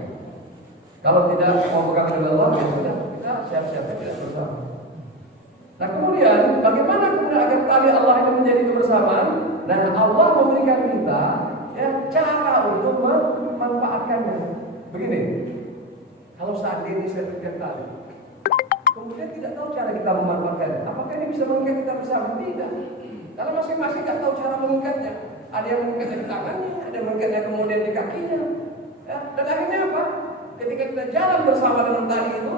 Kalau tidak mau pegang tali Allah, ya sudah, kita siap-siap tidak bersama. Nah, kemudian bagaimana agar tali Allah ini menjadi kebersamaan? Nah, Allah memberikan kita cara untuk memanfaatkannya. Begini, kalau saat ini saya berikan tali, kemudian tidak tahu cara kita memanfaatkannya, apakah ini bisa mengikat kita bersama? Tidak. Karena masing-masing tidak tahu cara mengikatnya. Ada yang mengikatnya di tangannya, ada yang mengikatnya kemudian di kakinya. Dan akhirnya apa? Ketika kita jalan bersama dengan tali itu,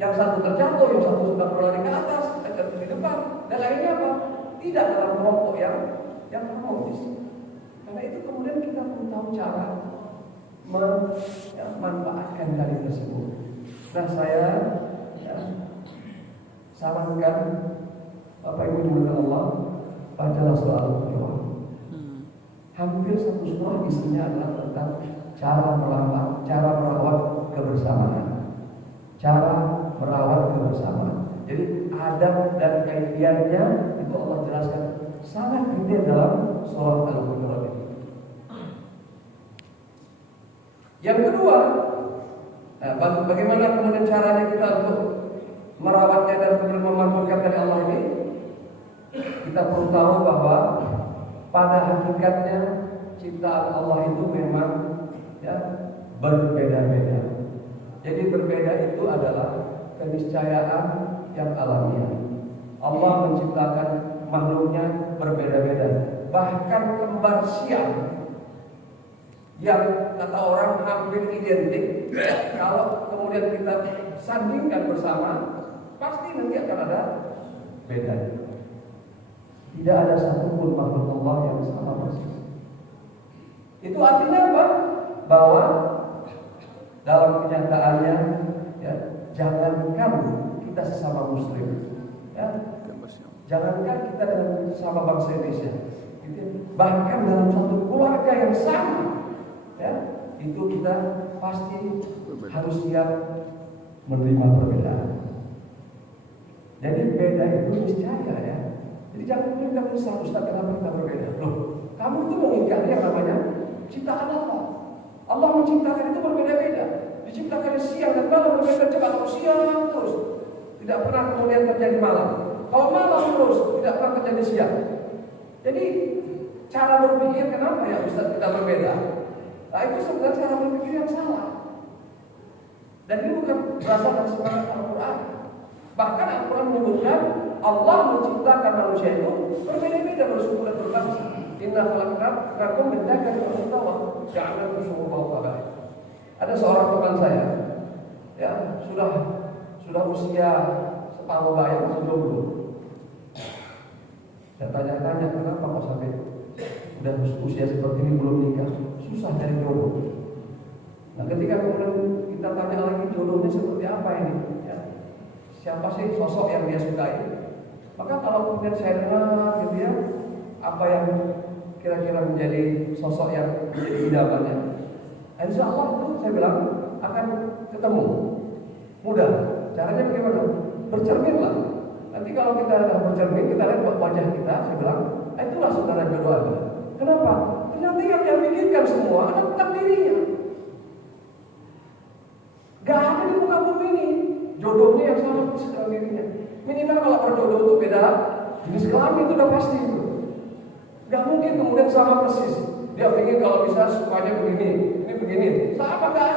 yang satu terjatuh, yang satu sudah berlari ke atas, yang satu di depan, dan akhirnya apa? Tidak dalam kelompok yang harmonis. Karena itu kemudian kita perlu tahu cara memanfaatkan tali tersebut. Nah, saya sarankan Bapak Ibu dimuliakan Allah, bacalah surah Al-Hujurat. Hampir satu surah isinya adalah tentang cara merawat kebersamaan. Cara merawat kebersamaan. Jadi adab dan kaifiatnya itu Allah jelaskan sangat detail dalam surah Al-Hujurat ini. Yang kedua, bagaimana kemudian caranya kita untuk merawatnya dan kemudian memanfaatkan dari Allah ini? Kita perlu tahu bahwa pada hakikatnya ciptaan Allah itu memang berbeda-beda. Jadi berbeda itu adalah keniscayaan yang alamiah. Allah menciptakan makhluknya berbeda-beda. Bahkan kembar siam yang kata orang hampir identik, kalau kemudian kita sandingkan bersama, pasti nanti akan ada beda. Tidak ada satupun makhluk Allah yang sama persis. Itu artinya apa? Bahwa dalam kenyataannya, ya, jangankan kita sesama Muslim, ya, jangankan kita dengan sesama bangsa Indonesia, bahkan dalam satu keluarga yang sama, ya, itu kita pasti harus siap menerima perbedaan. Jadi beda itu niscaya, ya. Jadi jangan kita menyesal, Ustaz, kenapa kita berbeda? Loh, kamu itu mengingkari yang namanya ciptaan Allah. Allah menciptakan itu berbeda-beda. Diciptakan siang dan malam berbeda cepat. Kalau siang terus tidak pernah kemudian terjadi malam. Kalau malam terus tidak pernah terjadi siang. Jadi cara berpikir kenapa ya Ustaz kita berbeda? Nah itu sebenarnya cara berpikir yang salah. Dan ini bukan berasal dari semangat Al-Quran. Bahkan Al-Quran menyebutkan Allah menciptakan manusia itu berbeda-beda bersuku dan berbangsa. Inna khalaqnakum min dzakarin wa untha wa ja'alnakum syu'uban wa qabaila. Ada seorang teman saya, ya sudah usia separuh bayang masih jomblo. Saya tanya-tanya kenapa kok sampai udah usia seperti ini belum nikah, susah cari jodoh. Nah ketika kemudian kita tanya lagi jodohnya seperti apa ini, ya, siapa sih sosok yang dia sukai? Maka kalau kemudian saya dengar gitu ya, apa yang kira-kira menjadi sosok yang menjadi idamannya, insya Allah itu saya bilang akan ketemu. Mudah. Caranya bagaimana? Bercerminlah. Nanti kalau kita bercermin, kita lihat wajah kita, saya bilang, itulah saudara jodoh Anda. Kenapa? Ternyata yang dia pikirkan semua adalah tentang dirinya. Gak ada di muka bumi ini jodohnya yang sama dengan dirinya. Minimal kalau berjodoh itu beda jenis kelamin itu udah pasti itu. Gak mungkin kemudian sama persis. Dia ingin kalau bisa sukanya begini, ini begini. Sama gak?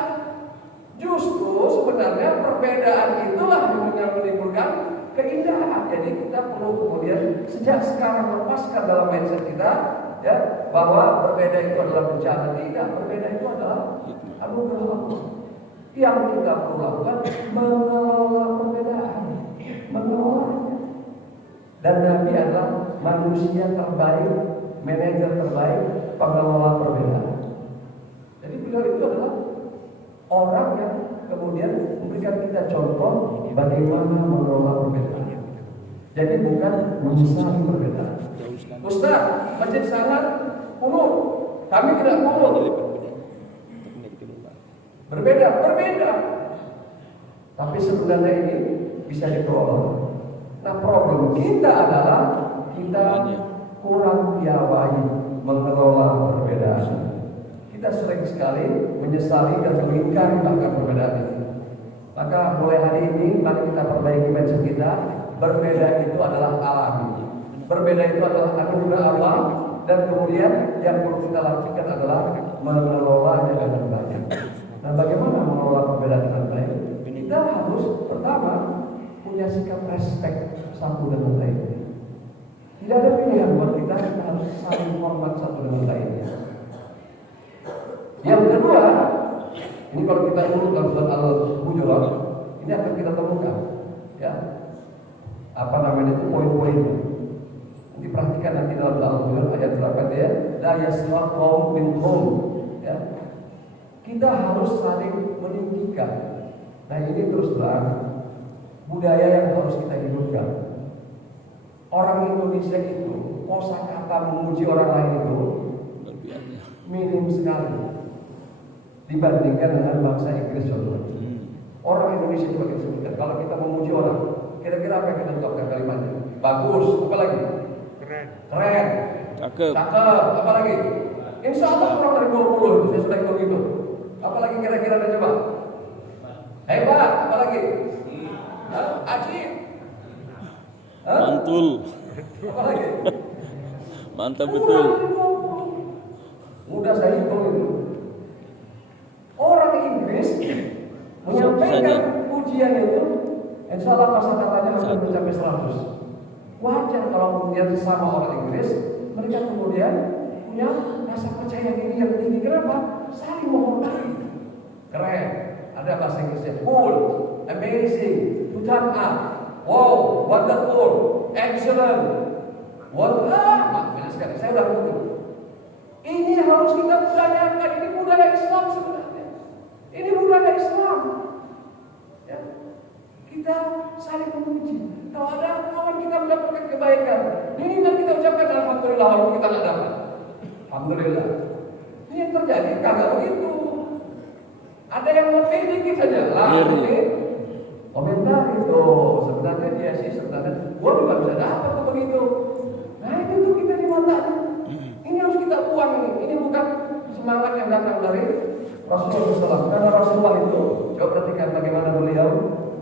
Justru sebenarnya perbedaan itulah yang menimbulkan keindahan. Jadi kita perlu kemudian sejak sekarang lepaskan dalam mindset kita, ya, bahwa berbeda itu adalah bencana. Tidak, berbeda itu adalah anugerah Allah. Yang kita perlu lakukan mengelola perbedaan, mengelolanya. Dan Nabi adalah manusia terbaik, manajer terbaik, pengelola perbedaan. Jadi beliau itu adalah orang yang kemudian memberikan kita contoh bagaimana mengelola perbedaan. Jadi bukan menyesali perbedaan. Ustaz, masjid sangat kunut, kami tidak kunut. Berbeda. Tapi sebenarnya ini bisa dikelola. Nah problem kita adalah kita kurang piawai mengelola perbedaan. Kita sering sekali menyesali dan mengingkari bahkan perbedaan itu. Maka mulai hari ini mari kita perbaiki mindset kita. Berbeda itu adalah alami. Berbeda itu adalah anugerah Allah. Dan kemudian yang perlu kita lakukan adalah mengelolanya dengan baik. Nah bagaimana mengelola perbedaan dengan baik? Kita harus pertama punya sikap respect satu dengan lainnya. Tidak ada pilihan buat kita harus saling hormat satu dengan lainnya. Yang kedua, ini kalau kita urut dalam surat Al-Hujurat, ini akan kita temukan, ya, apa namanya itu poin-poinnya. Nanti perhatikan nanti dalam Al-Hujurat ayat 8 ya, la yasmar qaum min qaum, ya. Kita harus saling meninggikan. Nah ini terus terang budaya yang harus kita hidupkan. Orang Indonesia itu kosakata memuji orang lain itu minim sekali dibandingkan dengan bangsa Inggris contohnya. Orang Indonesia juga kita sebutkan. Kalau kita memuji orang, kira-kira apa yang kita ucapkan kalimatnya? Bagus, apa lagi? Keren, cakep, apa lagi? Insya Allah kurang dari 20 saya sudah ikut itu. Apa lagi kira-kira ada coba? Hebat, apa lagi? Ajib, mantul, apa lagi? mantap betul. Mudah saya hitung itu. Orang Inggris menyampaikan ujian itu, insya Allah masa katanya akan mencapai 100. Wajar kalau kemudian sesama orang Inggris, mereka kemudian punya rasa percaya diri yang tinggi. Kenapa? Saling menghormati. Keren. Ada bahasa Inggrisnya. Cool, amazing, to turn up, wow, wonderful, excellent. Banyak sekali. Saya udah ngomong. Ini harus kita budayakan. Ini budaya Islam sebenarnya. Ini budaya Islam. Ya. Kita saling memuji. Kalau ada kawan kita mendapatkan kebaikan, minimal kita ucapkan alhamdulillah walaupun kita tidak dapat. Alhamdulillah. Ini yang terjadi kagak begitu. Ada yang lebih dikit saja lah. Komentar itu sebenarnya dia sih sebenarnya gua juga bisa dapat tuh begitu. Nah itu tuh kita di mata. Ini harus kita buang ini. Ini bukan semangat yang datang dari Rasulullah SAW. Karena Rasulullah itu coba perhatikan bagaimana beliau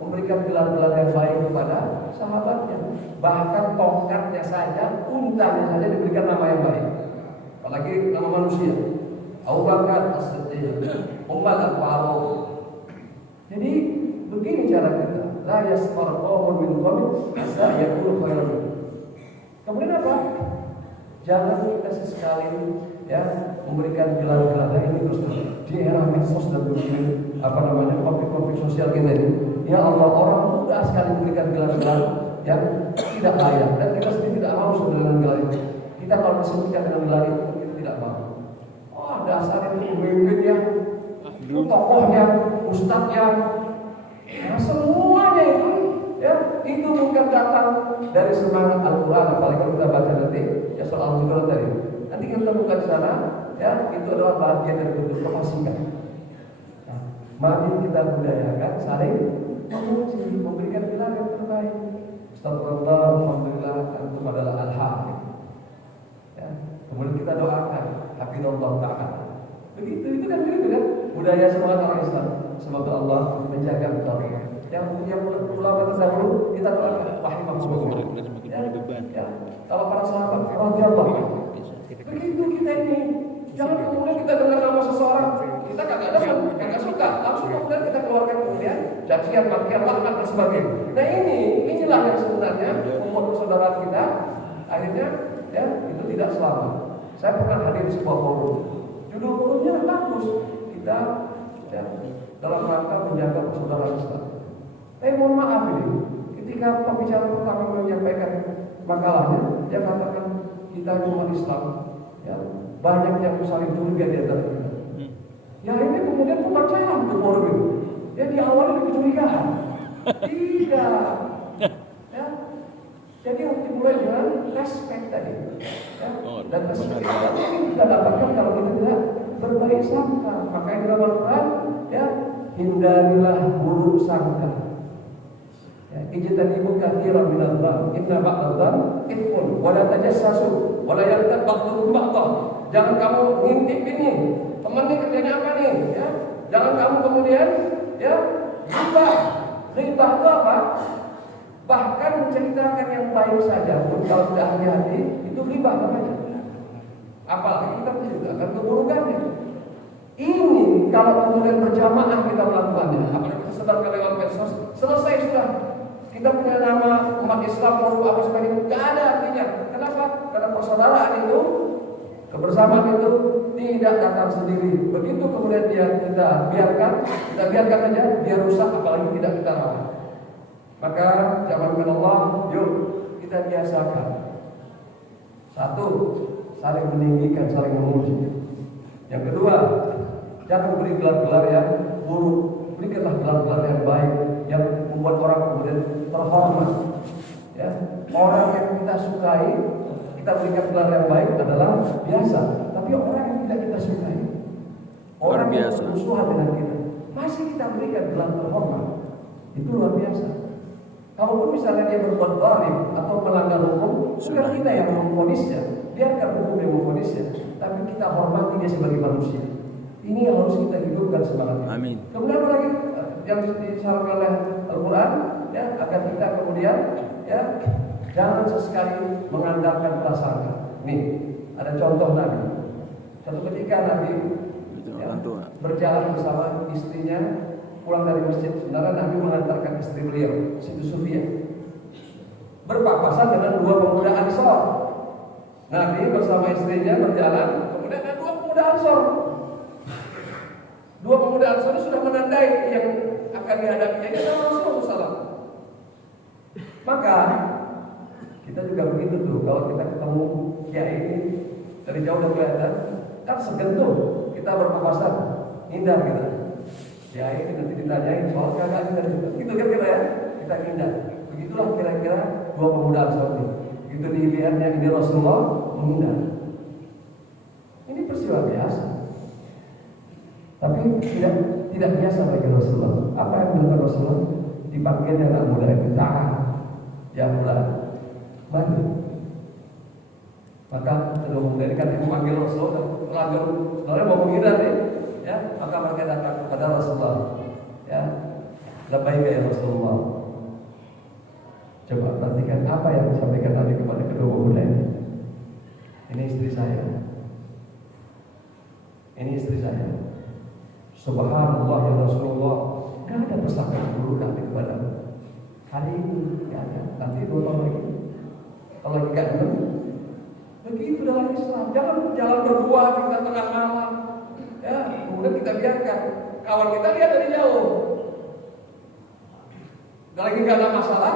memberikan gelar-gelar yang baik kepada sahabatnya. Bahkan tongkatnya saja, untanya saja diberikan nama yang baik. Apalagi nama manusia. Abu Bakar As-Siddiq, Umar Al-Faruq. Jadi begini cara kita. La yaskhar qawmun min qawmin asa yakunu khairan. Kemudian apa? Jangan kita sesekali ya memberikan gelar-gelar ini terus di era medsos dan konflik-konflik sosial kita ini. Ya Allah, orang mudah sekali memberikan gelar-gelar yang tidak layak dan kita sendiri tidak mau dengan gelar itu. Kita kalau disebutkan dengan gelar itu kita tidak mau. Oh, dasar itu pemimpinnya, tokohnya, ustadznya, nah, semuanya itu ya itu bukan datang dari semangat Al-Quran. Apalagi kalau kita baca nanti ya soal Al-Quran tadi. Nanti kita bukan di sana ya itu adalah bagian dari bentuk kefasikan. Nah, mari kita budayakan saling memuji, memberikan gelar yang terbaik. Astagfirullah, alhamdulillah, antum adalah al-hafidh. Ya, kemudian kita doakan hafizallah ta'ala. Begitu itu kan budaya semangat orang Islam. Semoga Allah menjaga kita. Yang ulama terdahulu kita doakan rahimahullah. Ya, kalau para sahabat radhiyallahu anhum. Begitu kita ini. Jangan kemudian kita dengar nama seseorang, kita kagak suka, langsung kemudian kita keluarkan kemudian cacian, makian, laknat dan sebagainya. Nah inilah yang sebenarnya membuat persaudaraan kita akhirnya ya itu tidak selamat. Saya pernah hadir di sebuah forum, judul forumnya bagus, kita ya, dalam rangka menjaga persaudaraan Islam. Tapi mohon maaf ini, ketika pembicara pertama menyampaikan makalahnya, dia katakan kita umat Islam, ya, banyak yang saling curiga di antara kita. Ya ini kemudian pembacaan untuk forum itu. Ya diawali dengan kecurigaan. Tidak. Ya. Jadi harus dimulai dengan respect tadi. Ya. Dan respect ini kita dapatkan kalau kita tidak berbaik sangka. Makanya dalam Al-Quran, ya hindarilah buruk sangka. Ijtanibu katsiran minadh dhann inna ba'dadh dhann ithmun wa la tajassasu wa la yaghtab ba'dukum ba'dhan. Jangan kamu ngintip ini, teman ini kerjanya apa nih? Ya, jangan kamu kemudian ya ghibah. Ghibah itu apa? Bahkan menceritakan yang baik saja pun kalau tidak hati-hati itu ghibah namanya. Apalagi kita menceritakan keburukannya. Ini kalau kemudian berjamaah kita melakukannya, apalagi kita sebarkan lewat medsos, selesai sudah. Kita punya nama umat Islam, apa sebagainya, tidak ada artinya. Kenapa? Karena persaudaraan itu, kebersamaan itu tidak datang sendiri. Begitu kemudian kita biarkan saja, dia rusak, apalagi tidak kita rawat. Maka jawaban Allah, yuk kita biasakan. Satu, saling meninggikan, saling memuji. Yang kedua, jangan beri gelar-gelar yang buruk. Berikanlah gelar-gelar yang baik, yang membuat orang kemudian terhormat. Ya, orang yang kita sukai, kita berikan gelar yang baik adalah biasa. Tapi orang yang tidak kita sukai, orang yang bermusuhan dengan kita, masih kita berikan gelar terhormat. Itu luar biasa. Kalaupun misalnya dia berbuat zalim atau melanggar hukum, bukan kita yang memvonisnya, biarkan hukum yang memvonisnya, tapi kita hormati dia sebagai manusia. Ini yang harus kita hidupkan semangatnya. Amin. Kemudian lagi yang disarankan oleh Al-Quran, ya, agar kita kemudian ya jangan sesekali mengandalkan prasangka. Nih, ada contoh Nabi. Suatu ketika Nabi ya, berjalan bersama istrinya pulang dari masjid. Sebenarnya Nabi mengantarkan istri beliau, Siti Sufia, berpapasan dengan dua pemuda Ansor. Nabi bersama istrinya berjalan, kemudian ada dua pemuda Ansor. Dua pemuda Ansor sudah menandai yang akan dihadapi ini adalah Rasulullah SAW. Maka kita juga begitu tuh, kalau kita ketemu kiai ini dari jauh udah kelihatan, kan segentuh kita berpapasan, hindar kita. Kiai ini nanti ditanyain soal kagak gitu kan kita ya, kita hindar. Begitulah kira-kira dua pemuda Ansor ini. Begitu dilihatnya ini Rasulullah menghindar. Ini peristiwa biasa. Tapi tidak biasa bagi Rasulullah. Apa yang dilakukan Rasulullah? Dipanggil anak muda itu, ta'al, ya mulai, maju. Maka kedua pemuda ini kan yang memanggil Rasulullah, terlanjur sebenarnya mau menghindar nih, ya. Maka mereka datang kepada Rasulullah, ya. Labbaika ya Rasulullah. Coba perhatikan apa yang disampaikan Nabi kepada kedua pemuda ini. Ini istri saya. Ini istri saya. Subhanallah ya Rasulullah, gak ada persangkaan buruk nanti kepadamu. Hari ini gak ada, nanti 2 tahun lagi. Kalau lagi gak ada, begitu dalam Islam. Jangan jalan berdua kita tengah malam, ya. Kemudian kita biarkan kawan kita lihat dari jauh. Lagi gak ada masalah,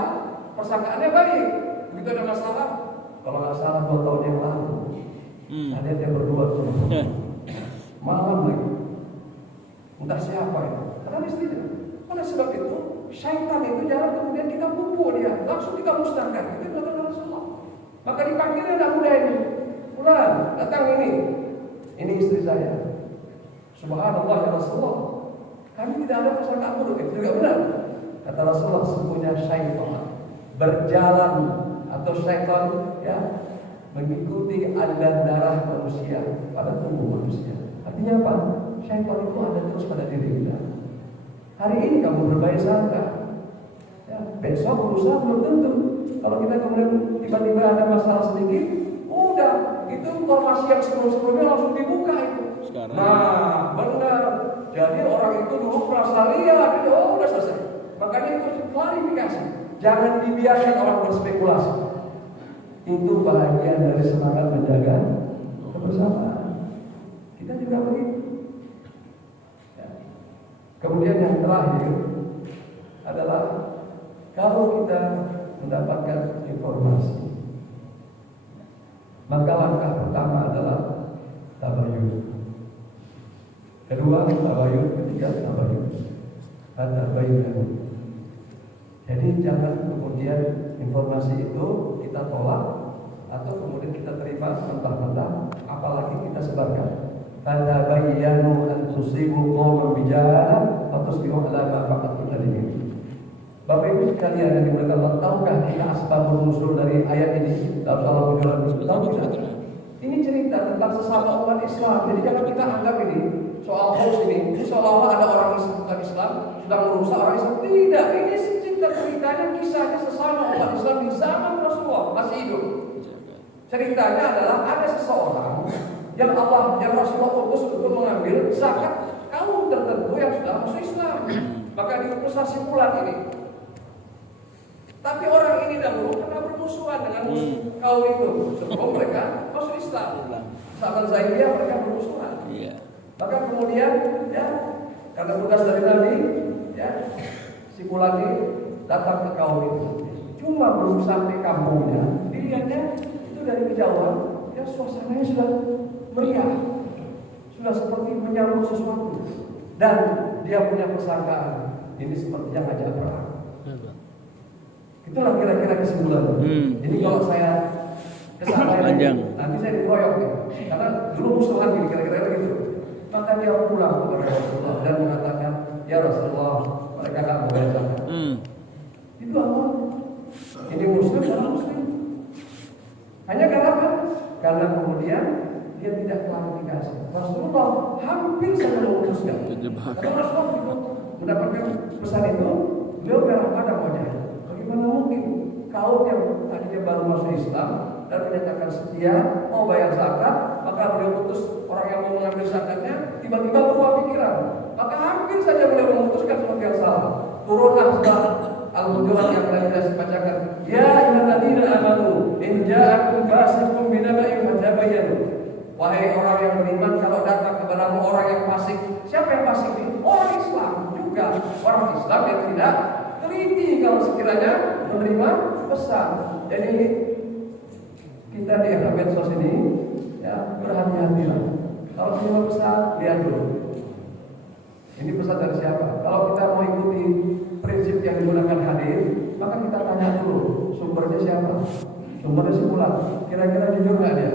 persangkaannya baik. Begitu ada masalah, kalau nggak salah 2 tahun yang lalu, ada yang berdua tuh, malam lagi. Entah siapa itu, karena istrinya. Oleh sebab itu, syaitan itu jangan kemudian kita pupuk dia, langsung kita musnahkan. Itu adalah Rasulullah. Maka dipanggilnya anak muda ini, pulang, datang ini istri saya. Subhanallah ya Rasulullah. Kami tidak ada persangkaan buruk, itu juga benar. Kata Rasulullah, sesungguhnya syaitan berjalan atau syaitan ya mengikuti aliran darah manusia pada tubuh manusia. Artinya apa? Syaitan itu ada terus pada diri kita. Hari ini kamu berbaik sangka, ya, besok berusaha belum tentu. Kalau kita kemudian tiba-tiba ada masalah sedikit, udah itu informasi yang sebelum-sebelumnya langsung dibuka itu. Sekarang. Nah, benar. Jadi orang itu dulu merasa lihat, itu udah selesai. Makanya itu klarifikasi. Jangan dibiarkan orang berspekulasi. Itu bahagian dari semangat menjaga kebersamaan. Kita juga begitu. Kemudian yang terakhir adalah kalau kita mendapatkan informasi, maka langkah pertama adalah tabayun. Kedua tabayun, ketiga tabayun. Tabayun. Jadi jangan kemudian informasi itu kita tolak atau kemudian kita terima mentah-mentah, apalagi kita sebarkan. Tabayyanu an tusibu qauman bijahalah wa tusbihu ala ma faqadtum nadimin. Bapak Ibu sekalian yang dimuliakan Allah, tahukah kita asbabun nuzul dari ayat ini? Tahu tidak? Ini cerita tentang sesama umat Islam. Jadi jangan kita anggap ini soal hoax ini seolah-olah ada orang bukan Islam sedang merusak orang Islam. Tidak, ini ceritanya kisahnya sesama umat Islam di zaman Rasulullah masih hidup. Ceritanya adalah ada seseorang yang Rasulullah utus untuk mengambil zakat kaum tertentu yang sudah masuk Islam. Maka diutuslah si fulan ini. Tapi orang ini dahulu pernah bermusuhan dengan kaum itu sebelum mereka masuk Islam. Zaman Zaidiyah mereka bermusuhan. Maka kemudian ya karena tugas dari Nabi ya si fulan ini datang ke kaum itu. Cuma belum sampai kampungnya, dilihatnya itu dari kejauhan ya suasananya sudah meriah, sudah seperti menyambut sesuatu, dan dia punya persangkaan ini sepertinya ngajak perang. Itulah kira-kira kesimpulan. Jadi kalau saya kesana nanti saya dikeroyok ya, karena dulu musuhan gini kira-kira gitu. Maka dia pulang kepada Rasulullah dan mengatakan, ya Rasulullah, mereka nggak mau bayar zakat. Itu apa? Ini muslim dan muslim. Hanya karena kemudian dia tidak klarifikasi. Rasulullah hampir saja memutuskan. Karena Rasulullah mendapatkan pesan itu, beliau merah pada wajahnya. Bagaimana mungkin kaum yang tadinya baru masuk Islam dan menyatakan setia mau bayar zakat, maka beliau putus orang yang mau mengambil zakatnya tiba-tiba berubah pikiran, maka hampir saja beliau memutuskan sesuatu yang salah. Turunlah surah Al-Hujurat yang tadi saya bacakan, ya ayyuhalladzina amanu in ja'akum fasiqun binaba'in fatabayyanu. Wahai orang yang beriman, kalau datang kepadamu orang yang fasik. Siapa yang fasik ini? Orang Islam juga. Orang Islam yang tidak teliti kalau sekiranya menerima pesan. Jadi kita di era medsos ini ya berhati-hatilah. Kalau menerima pesan, lihat dulu. Ini pesan dari siapa? Kalau kita mau ikuti prinsip yang digunakan hadir, maka kita tanya dulu sumbernya siapa? Sumbernya si fulan. Kira-kira jujur nggak dia?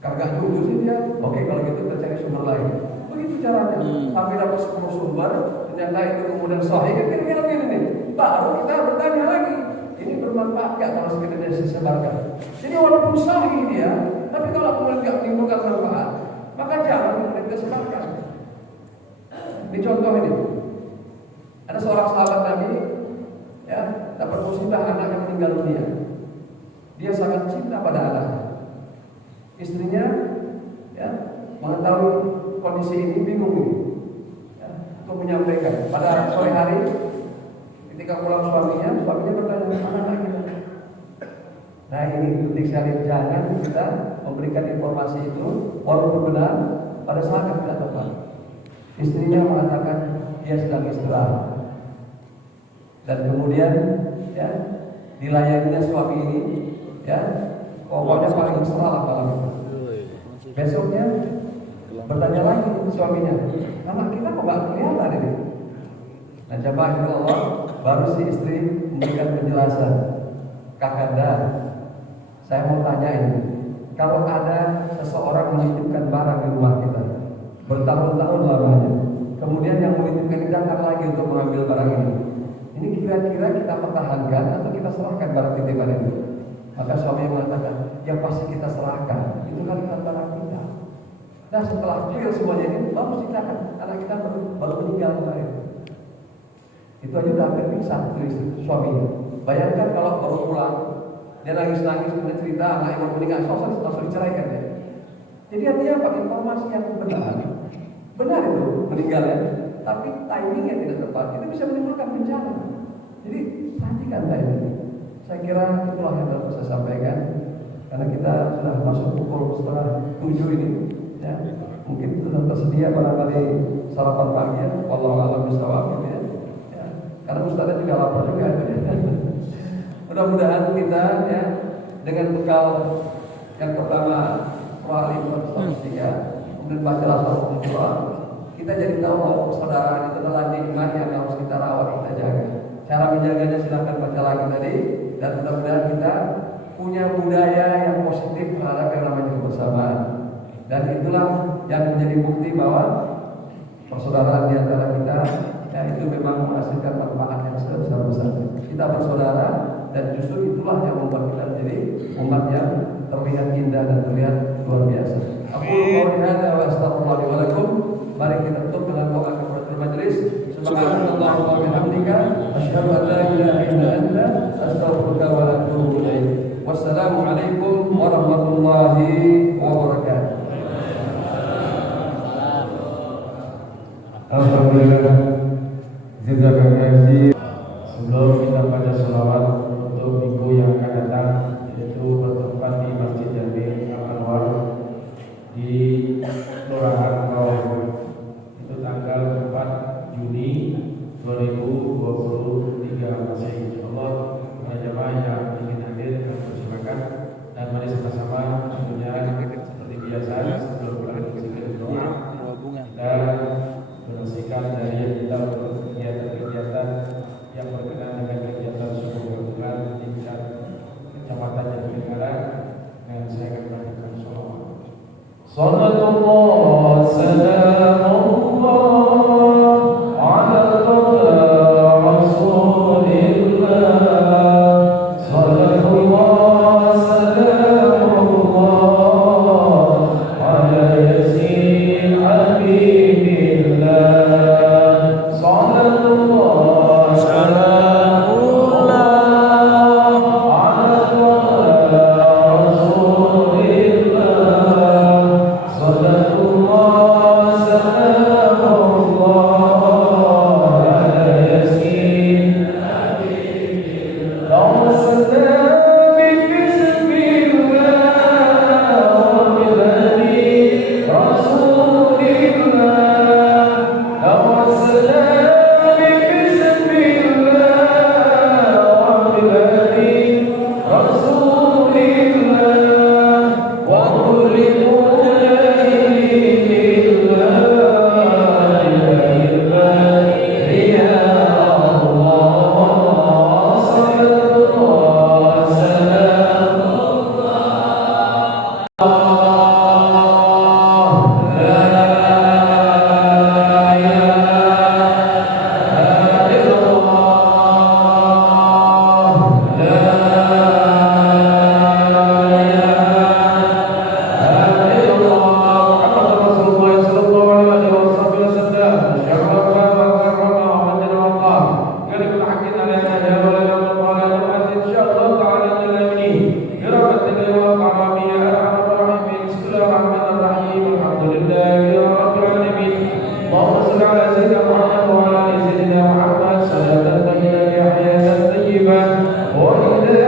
Kagak jujur sih dia. Oke, kalau gitu kita cari sumber lain. Begitu caranya. Sampai dapat 10 sumber, ternyata itu kemudian sahih. Kira-kira begini nih. Baru kita bertanya lagi. Ini bermanfaat nggak kalau sekedar disebarkan? Jadi walaupun sahih dia, tapi kalau kemudian nggak menimbulkan manfaat, maka jangan kemudian kita sebarkan. Ini contoh ini. Ada seorang sahabat Nabi, ya, dapat musibah anaknya meninggal dunia. Dia sangat cinta pada anaknya. Istrinya, ya, mengetahui kondisi ini bingung ini, ya, untuk menyampaikan. Pada sore hari, ketika pulang suaminya bertanya mana anaknya. Nah ini penting sekali, jangan kita memberikan informasi itu walaupun benar pada saat yang tidak tepat. Istrinya mengatakan dia sedang istirahat. Dan kemudian ya dilayaninya suami ini ya pokoknya paling salah malam itu. Besoknya bertanya lagi suaminya, anak kita kok gak kelihatan ini? Nah coba Allah baru si istri memberikan penjelasan. Kakanda, saya mau tanya ini, kalau ada seseorang menitipkan barang di rumah kita bertahun-tahun lamanya, kemudian yang menitipkan ini datang lagi untuk mengambil barang ini kira-kira kita pertahankan atau kita serahkan barang titipan itu? Maka suami mengatakan, ya pasti kita serahkan, itu kan antara kita. Nah setelah clear semuanya ini, baru ceritakan anak kita baru meninggal kemarin. Itu aja udah hampir pingsan suaminya. Bayangkan kalau baru pulang, dia nangis-nangis kemudian cerita anak yang baru meninggal, langsung diceraikan ya. Jadi artinya apa? Informasi yang benar itu meninggalnya, tapi timingnya tidak tepat, itu bisa menimbulkan bencana. Jadi perhatikan timing. Saya kira itulah yang dapat saya sampaikan, karena kita sudah masuk pukul 6:30 ini, ya. Mungkin sudah tersedia barangkali sarapan pagi ya, wallahu a'lam bishawab gitu ya. Ya. Karena ustaznya juga lapar juga. Mudah-mudahan kita ya dengan bekal yang pertama surah Al-Imran 103, kemudian bacalah surah Al-Quran, kita jadi tahu bahwa persaudaraan itu adalah nikmat yang harus kita rawat, kita jaga. Cara menjaganya silahkan baca lagi tadi, dan mudah-mudahan kita punya budaya yang positif terhadap yang namanya kebersamaan. Dan itulah yang menjadi bukti bahwa persaudaraan di antara kita ya itu memang menghasilkan manfaat yang sebesar-besarnya. Kita bersaudara dan justru itulah yang membuat kita menjadi umat yang terlihat indah dan terlihat luar biasa. Aku qouli hadza wa astaghfirullahi wa lakum. Mari kita tutup dengan doa kafaratul majelis. Subhanallah wa bihamdika asyhadu an la ilaha illa anta astaghfiruka wa atubu ilaik. Wassalamu alaikum warahmatullahi wabarakatuh. Alhamdulillah. Jazakallahu khairan. Sebelum kita baca sholawat untuk minggu yang akan datang, yaitu bertempat di Masjid Jami Al-Anwar di Kelurahan Bawang, itu tanggal 4 Juni 2023 Masehi. Insyaallah para jemaah yang ingin hadir kami persilakan, dan mari sama-sama tentunya seperti biasa sebelum berangkat kita doa dan bersihkan dari yang kita untuk kegiatan-kegiatan yang berkenaan dengan kegiatan suku gabungan di tingkat kecamatan Jatinegara. Dan saya akan bacakan sholawat. Sallallahu salamullah ala rasulillah. Sallallahu salamullah ala yasin habibillah. Sallallahu salamullah برحمتك يا أرحم يا أرحم الراحمين. بسم الله الرحمن الرحيم. الحمد لله رب العالمين. اللهم صل على سيدنا محمد وعلى آل سيدنا محمد صلاة طيبة حياة طيبة وإلى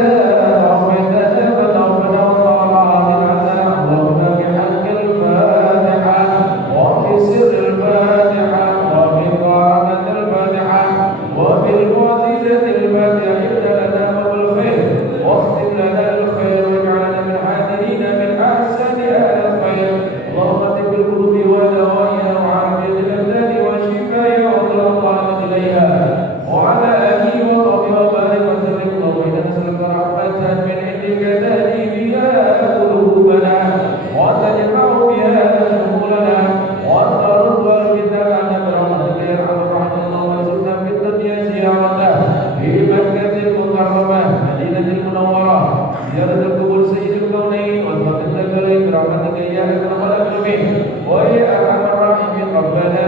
رحمة أبدا ربنا وطاعتنا اللهم بحق الفاتحة وبسر الفاتحة وبطاعة الفاتحة وبالمعجزة الفاتحة ابدأ لنا بالخير واختم لنا الخير واجعلنا من حاضرين من أحسن أهل الخير. اللهم طب القلوب ودوائها وعافية الأبدان وشفائها وضرورات إليها وعلى آله وصحبه وبارك وسلم. اللهم إنا نسألك رحمة من عندك تهدي بها قلوبنا وتجمع بها شمولنا وترد الكتاب عنا برحمتك يا أرحم الراحمين. اللهم ارزقنا في الدنيا زيارته في مكة المكرمة مدينة المنورة زيارة القبور سيد الكونين والمقدس عليه برحمتك يا أكرم الأكرمين ويا أرحم الراحمين. ربنا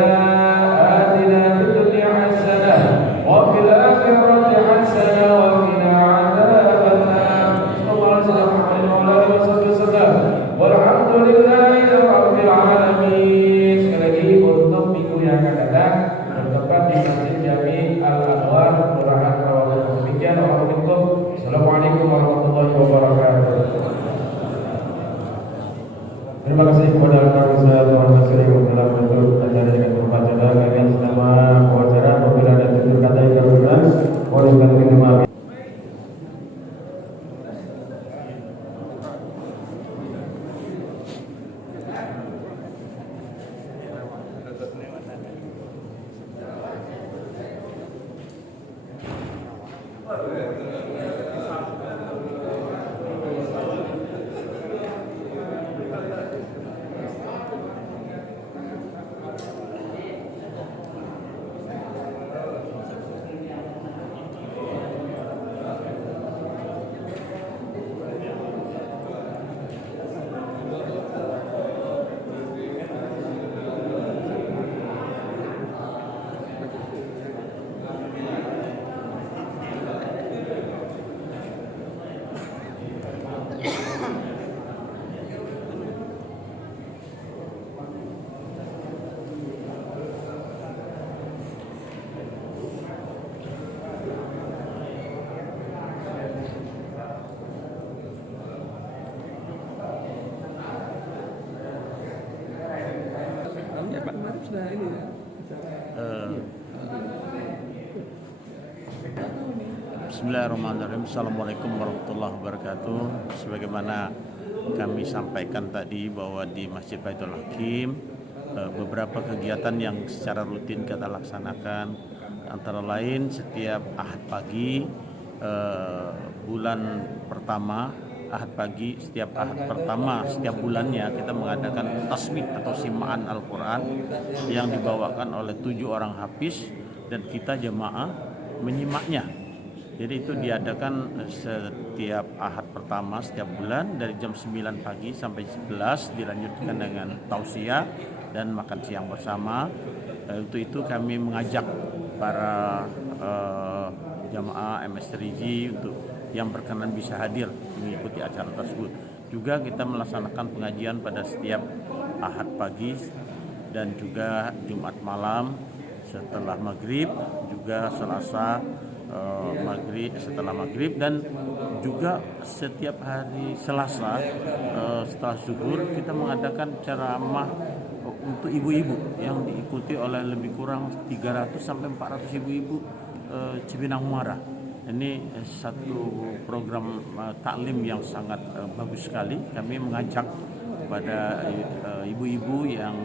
آتنا في الدنيا حسنة وفي الآخرة حسنة وقنا عذاب النار. صلى الله عليه وسلم وعلى آله وصحبه وسلم والحمد لله رب العالمين. Sekali lagi untuk minggu yang akan datang bertempat di Masjid Jami Al-Anwar Kelurahan Rawamangun. Demikian warahmatullahi. Assalamualaikum warahmatullahi wabarakatuh. Terima kasih kepada Al-Quran Tuhan Nasri yang telah menutup acara dengan berbaca kami selama wawancara. Apabila ada tutur kata yang benar, mohon kami maaf. Bismillahirrahmanirrahim. Assalamualaikum warahmatullahi wabarakatuh. Sebagaimana kami sampaikan tadi bahwa di Masjid Baitul Hakim beberapa kegiatan yang secara rutin kita laksanakan, antara lain setiap Ahad pagi bulan pertama, Ahad pagi setiap Ahad pertama setiap bulannya kita mengadakan tasmid atau simaan Al-Quran yang dibawakan oleh 7 orang hafiz dan kita jemaah menyimaknya. Jadi itu diadakan setiap Ahad pertama setiap bulan dari jam 9 pagi sampai 11, dilanjutkan dengan tausiah dan makan siang bersama. Untuk itu kami mengajak para jamaah MS3G untuk yang berkenan bisa hadir mengikuti acara tersebut. Juga kita melaksanakan pengajian pada setiap Ahad pagi dan juga Jumat malam setelah maghrib, juga Selasa setelah maghrib, dan juga setiap hari Selasa setelah zuhur kita mengadakan ceramah untuk ibu-ibu yang diikuti oleh lebih kurang 300 sampai 400 ibu-ibu Cipinang Muara. Ini satu program taklim yang sangat bagus sekali. Kami mengajak kepada ibu-ibu yang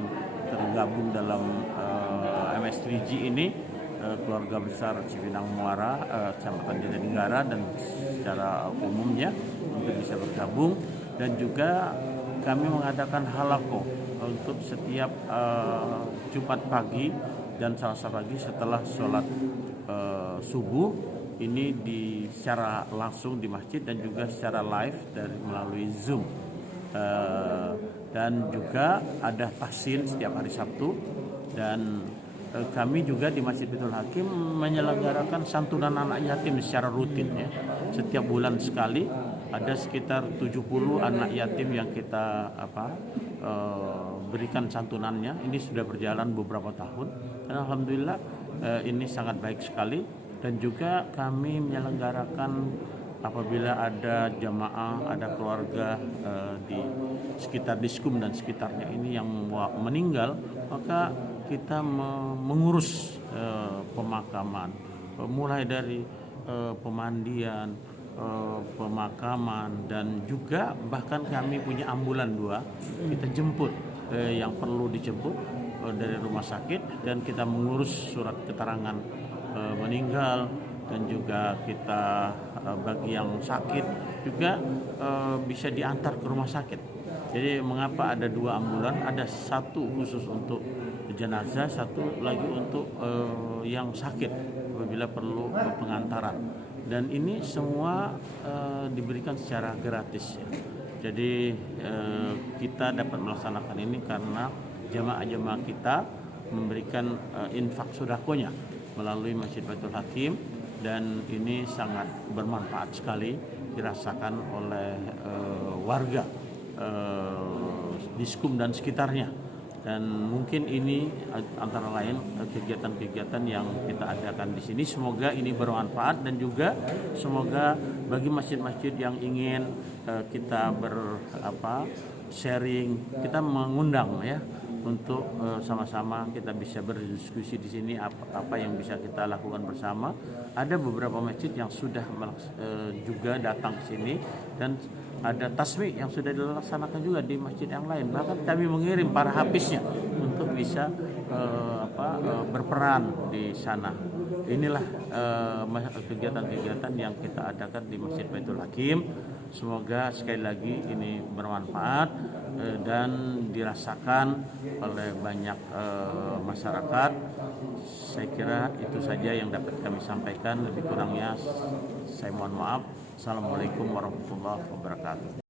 tergabung dalam MS3G ini, keluarga besar Cipinang Muara, Kecamatan Jatinegara dan secara umumnya untuk bisa bergabung. Dan juga kami mengadakan halaqah untuk setiap Jumat pagi dan Selasa pagi setelah sholat subuh. Ini secara langsung di masjid dan juga secara live melalui Zoom. Dan juga ada tahsin setiap hari Sabtu, dan kami juga di Masjid Baitul Hakim menyelenggarakan santunan anak yatim secara rutin ya. Setiap bulan sekali ada sekitar 70 anak yatim yang kita berikan santunannya. Ini sudah berjalan beberapa tahun dan alhamdulillah ini sangat baik sekali. Dan juga kami menyelenggarakan apabila ada jamaah, ada keluarga di sekitar Diskum dan sekitarnya ini yang meninggal, maka kita mengurus pemakaman, mulai dari pemandian, pemakaman, dan juga bahkan kami punya ambulan 2, kita jemput yang perlu dijemput dari rumah sakit, dan kita mengurus surat keterangan meninggal, dan juga kita bagi yang sakit juga bisa diantar ke rumah sakit. Jadi mengapa ada 2 ambulan, ada satu khusus untuk jenazah, satu lagi untuk yang sakit apabila perlu pengantaran. Dan ini semua diberikan secara gratis ya. Jadi kita dapat melaksanakan ini karena jamaah-jamaah kita memberikan infak sodaqohnya melalui Masjid Baitul Hakim, dan ini sangat bermanfaat sekali dirasakan oleh warga Diskum dan sekitarnya. Dan mungkin ini antara lain kegiatan-kegiatan yang kita adakan di sini. Semoga ini bermanfaat, dan juga semoga bagi masjid-masjid yang ingin kita sharing, kita mengundang ya untuk sama-sama kita bisa berdiskusi di sini apa yang bisa kita lakukan bersama. Ada beberapa masjid yang sudah juga datang ke sini, dan ada tasmi yang sudah dilaksanakan juga di masjid yang lain. Bahkan kami mengirim para hafiznya untuk bisa berperan di sana. Inilah kegiatan-kegiatan yang kita adakan di Masjid Baitul Hakim. Semoga sekali lagi ini bermanfaat dan dirasakan oleh banyak masyarakat. Saya kira itu saja yang dapat kami sampaikan. Lebih kurangnya saya mohon maaf. Assalamualaikum warahmatullahi wabarakatuh.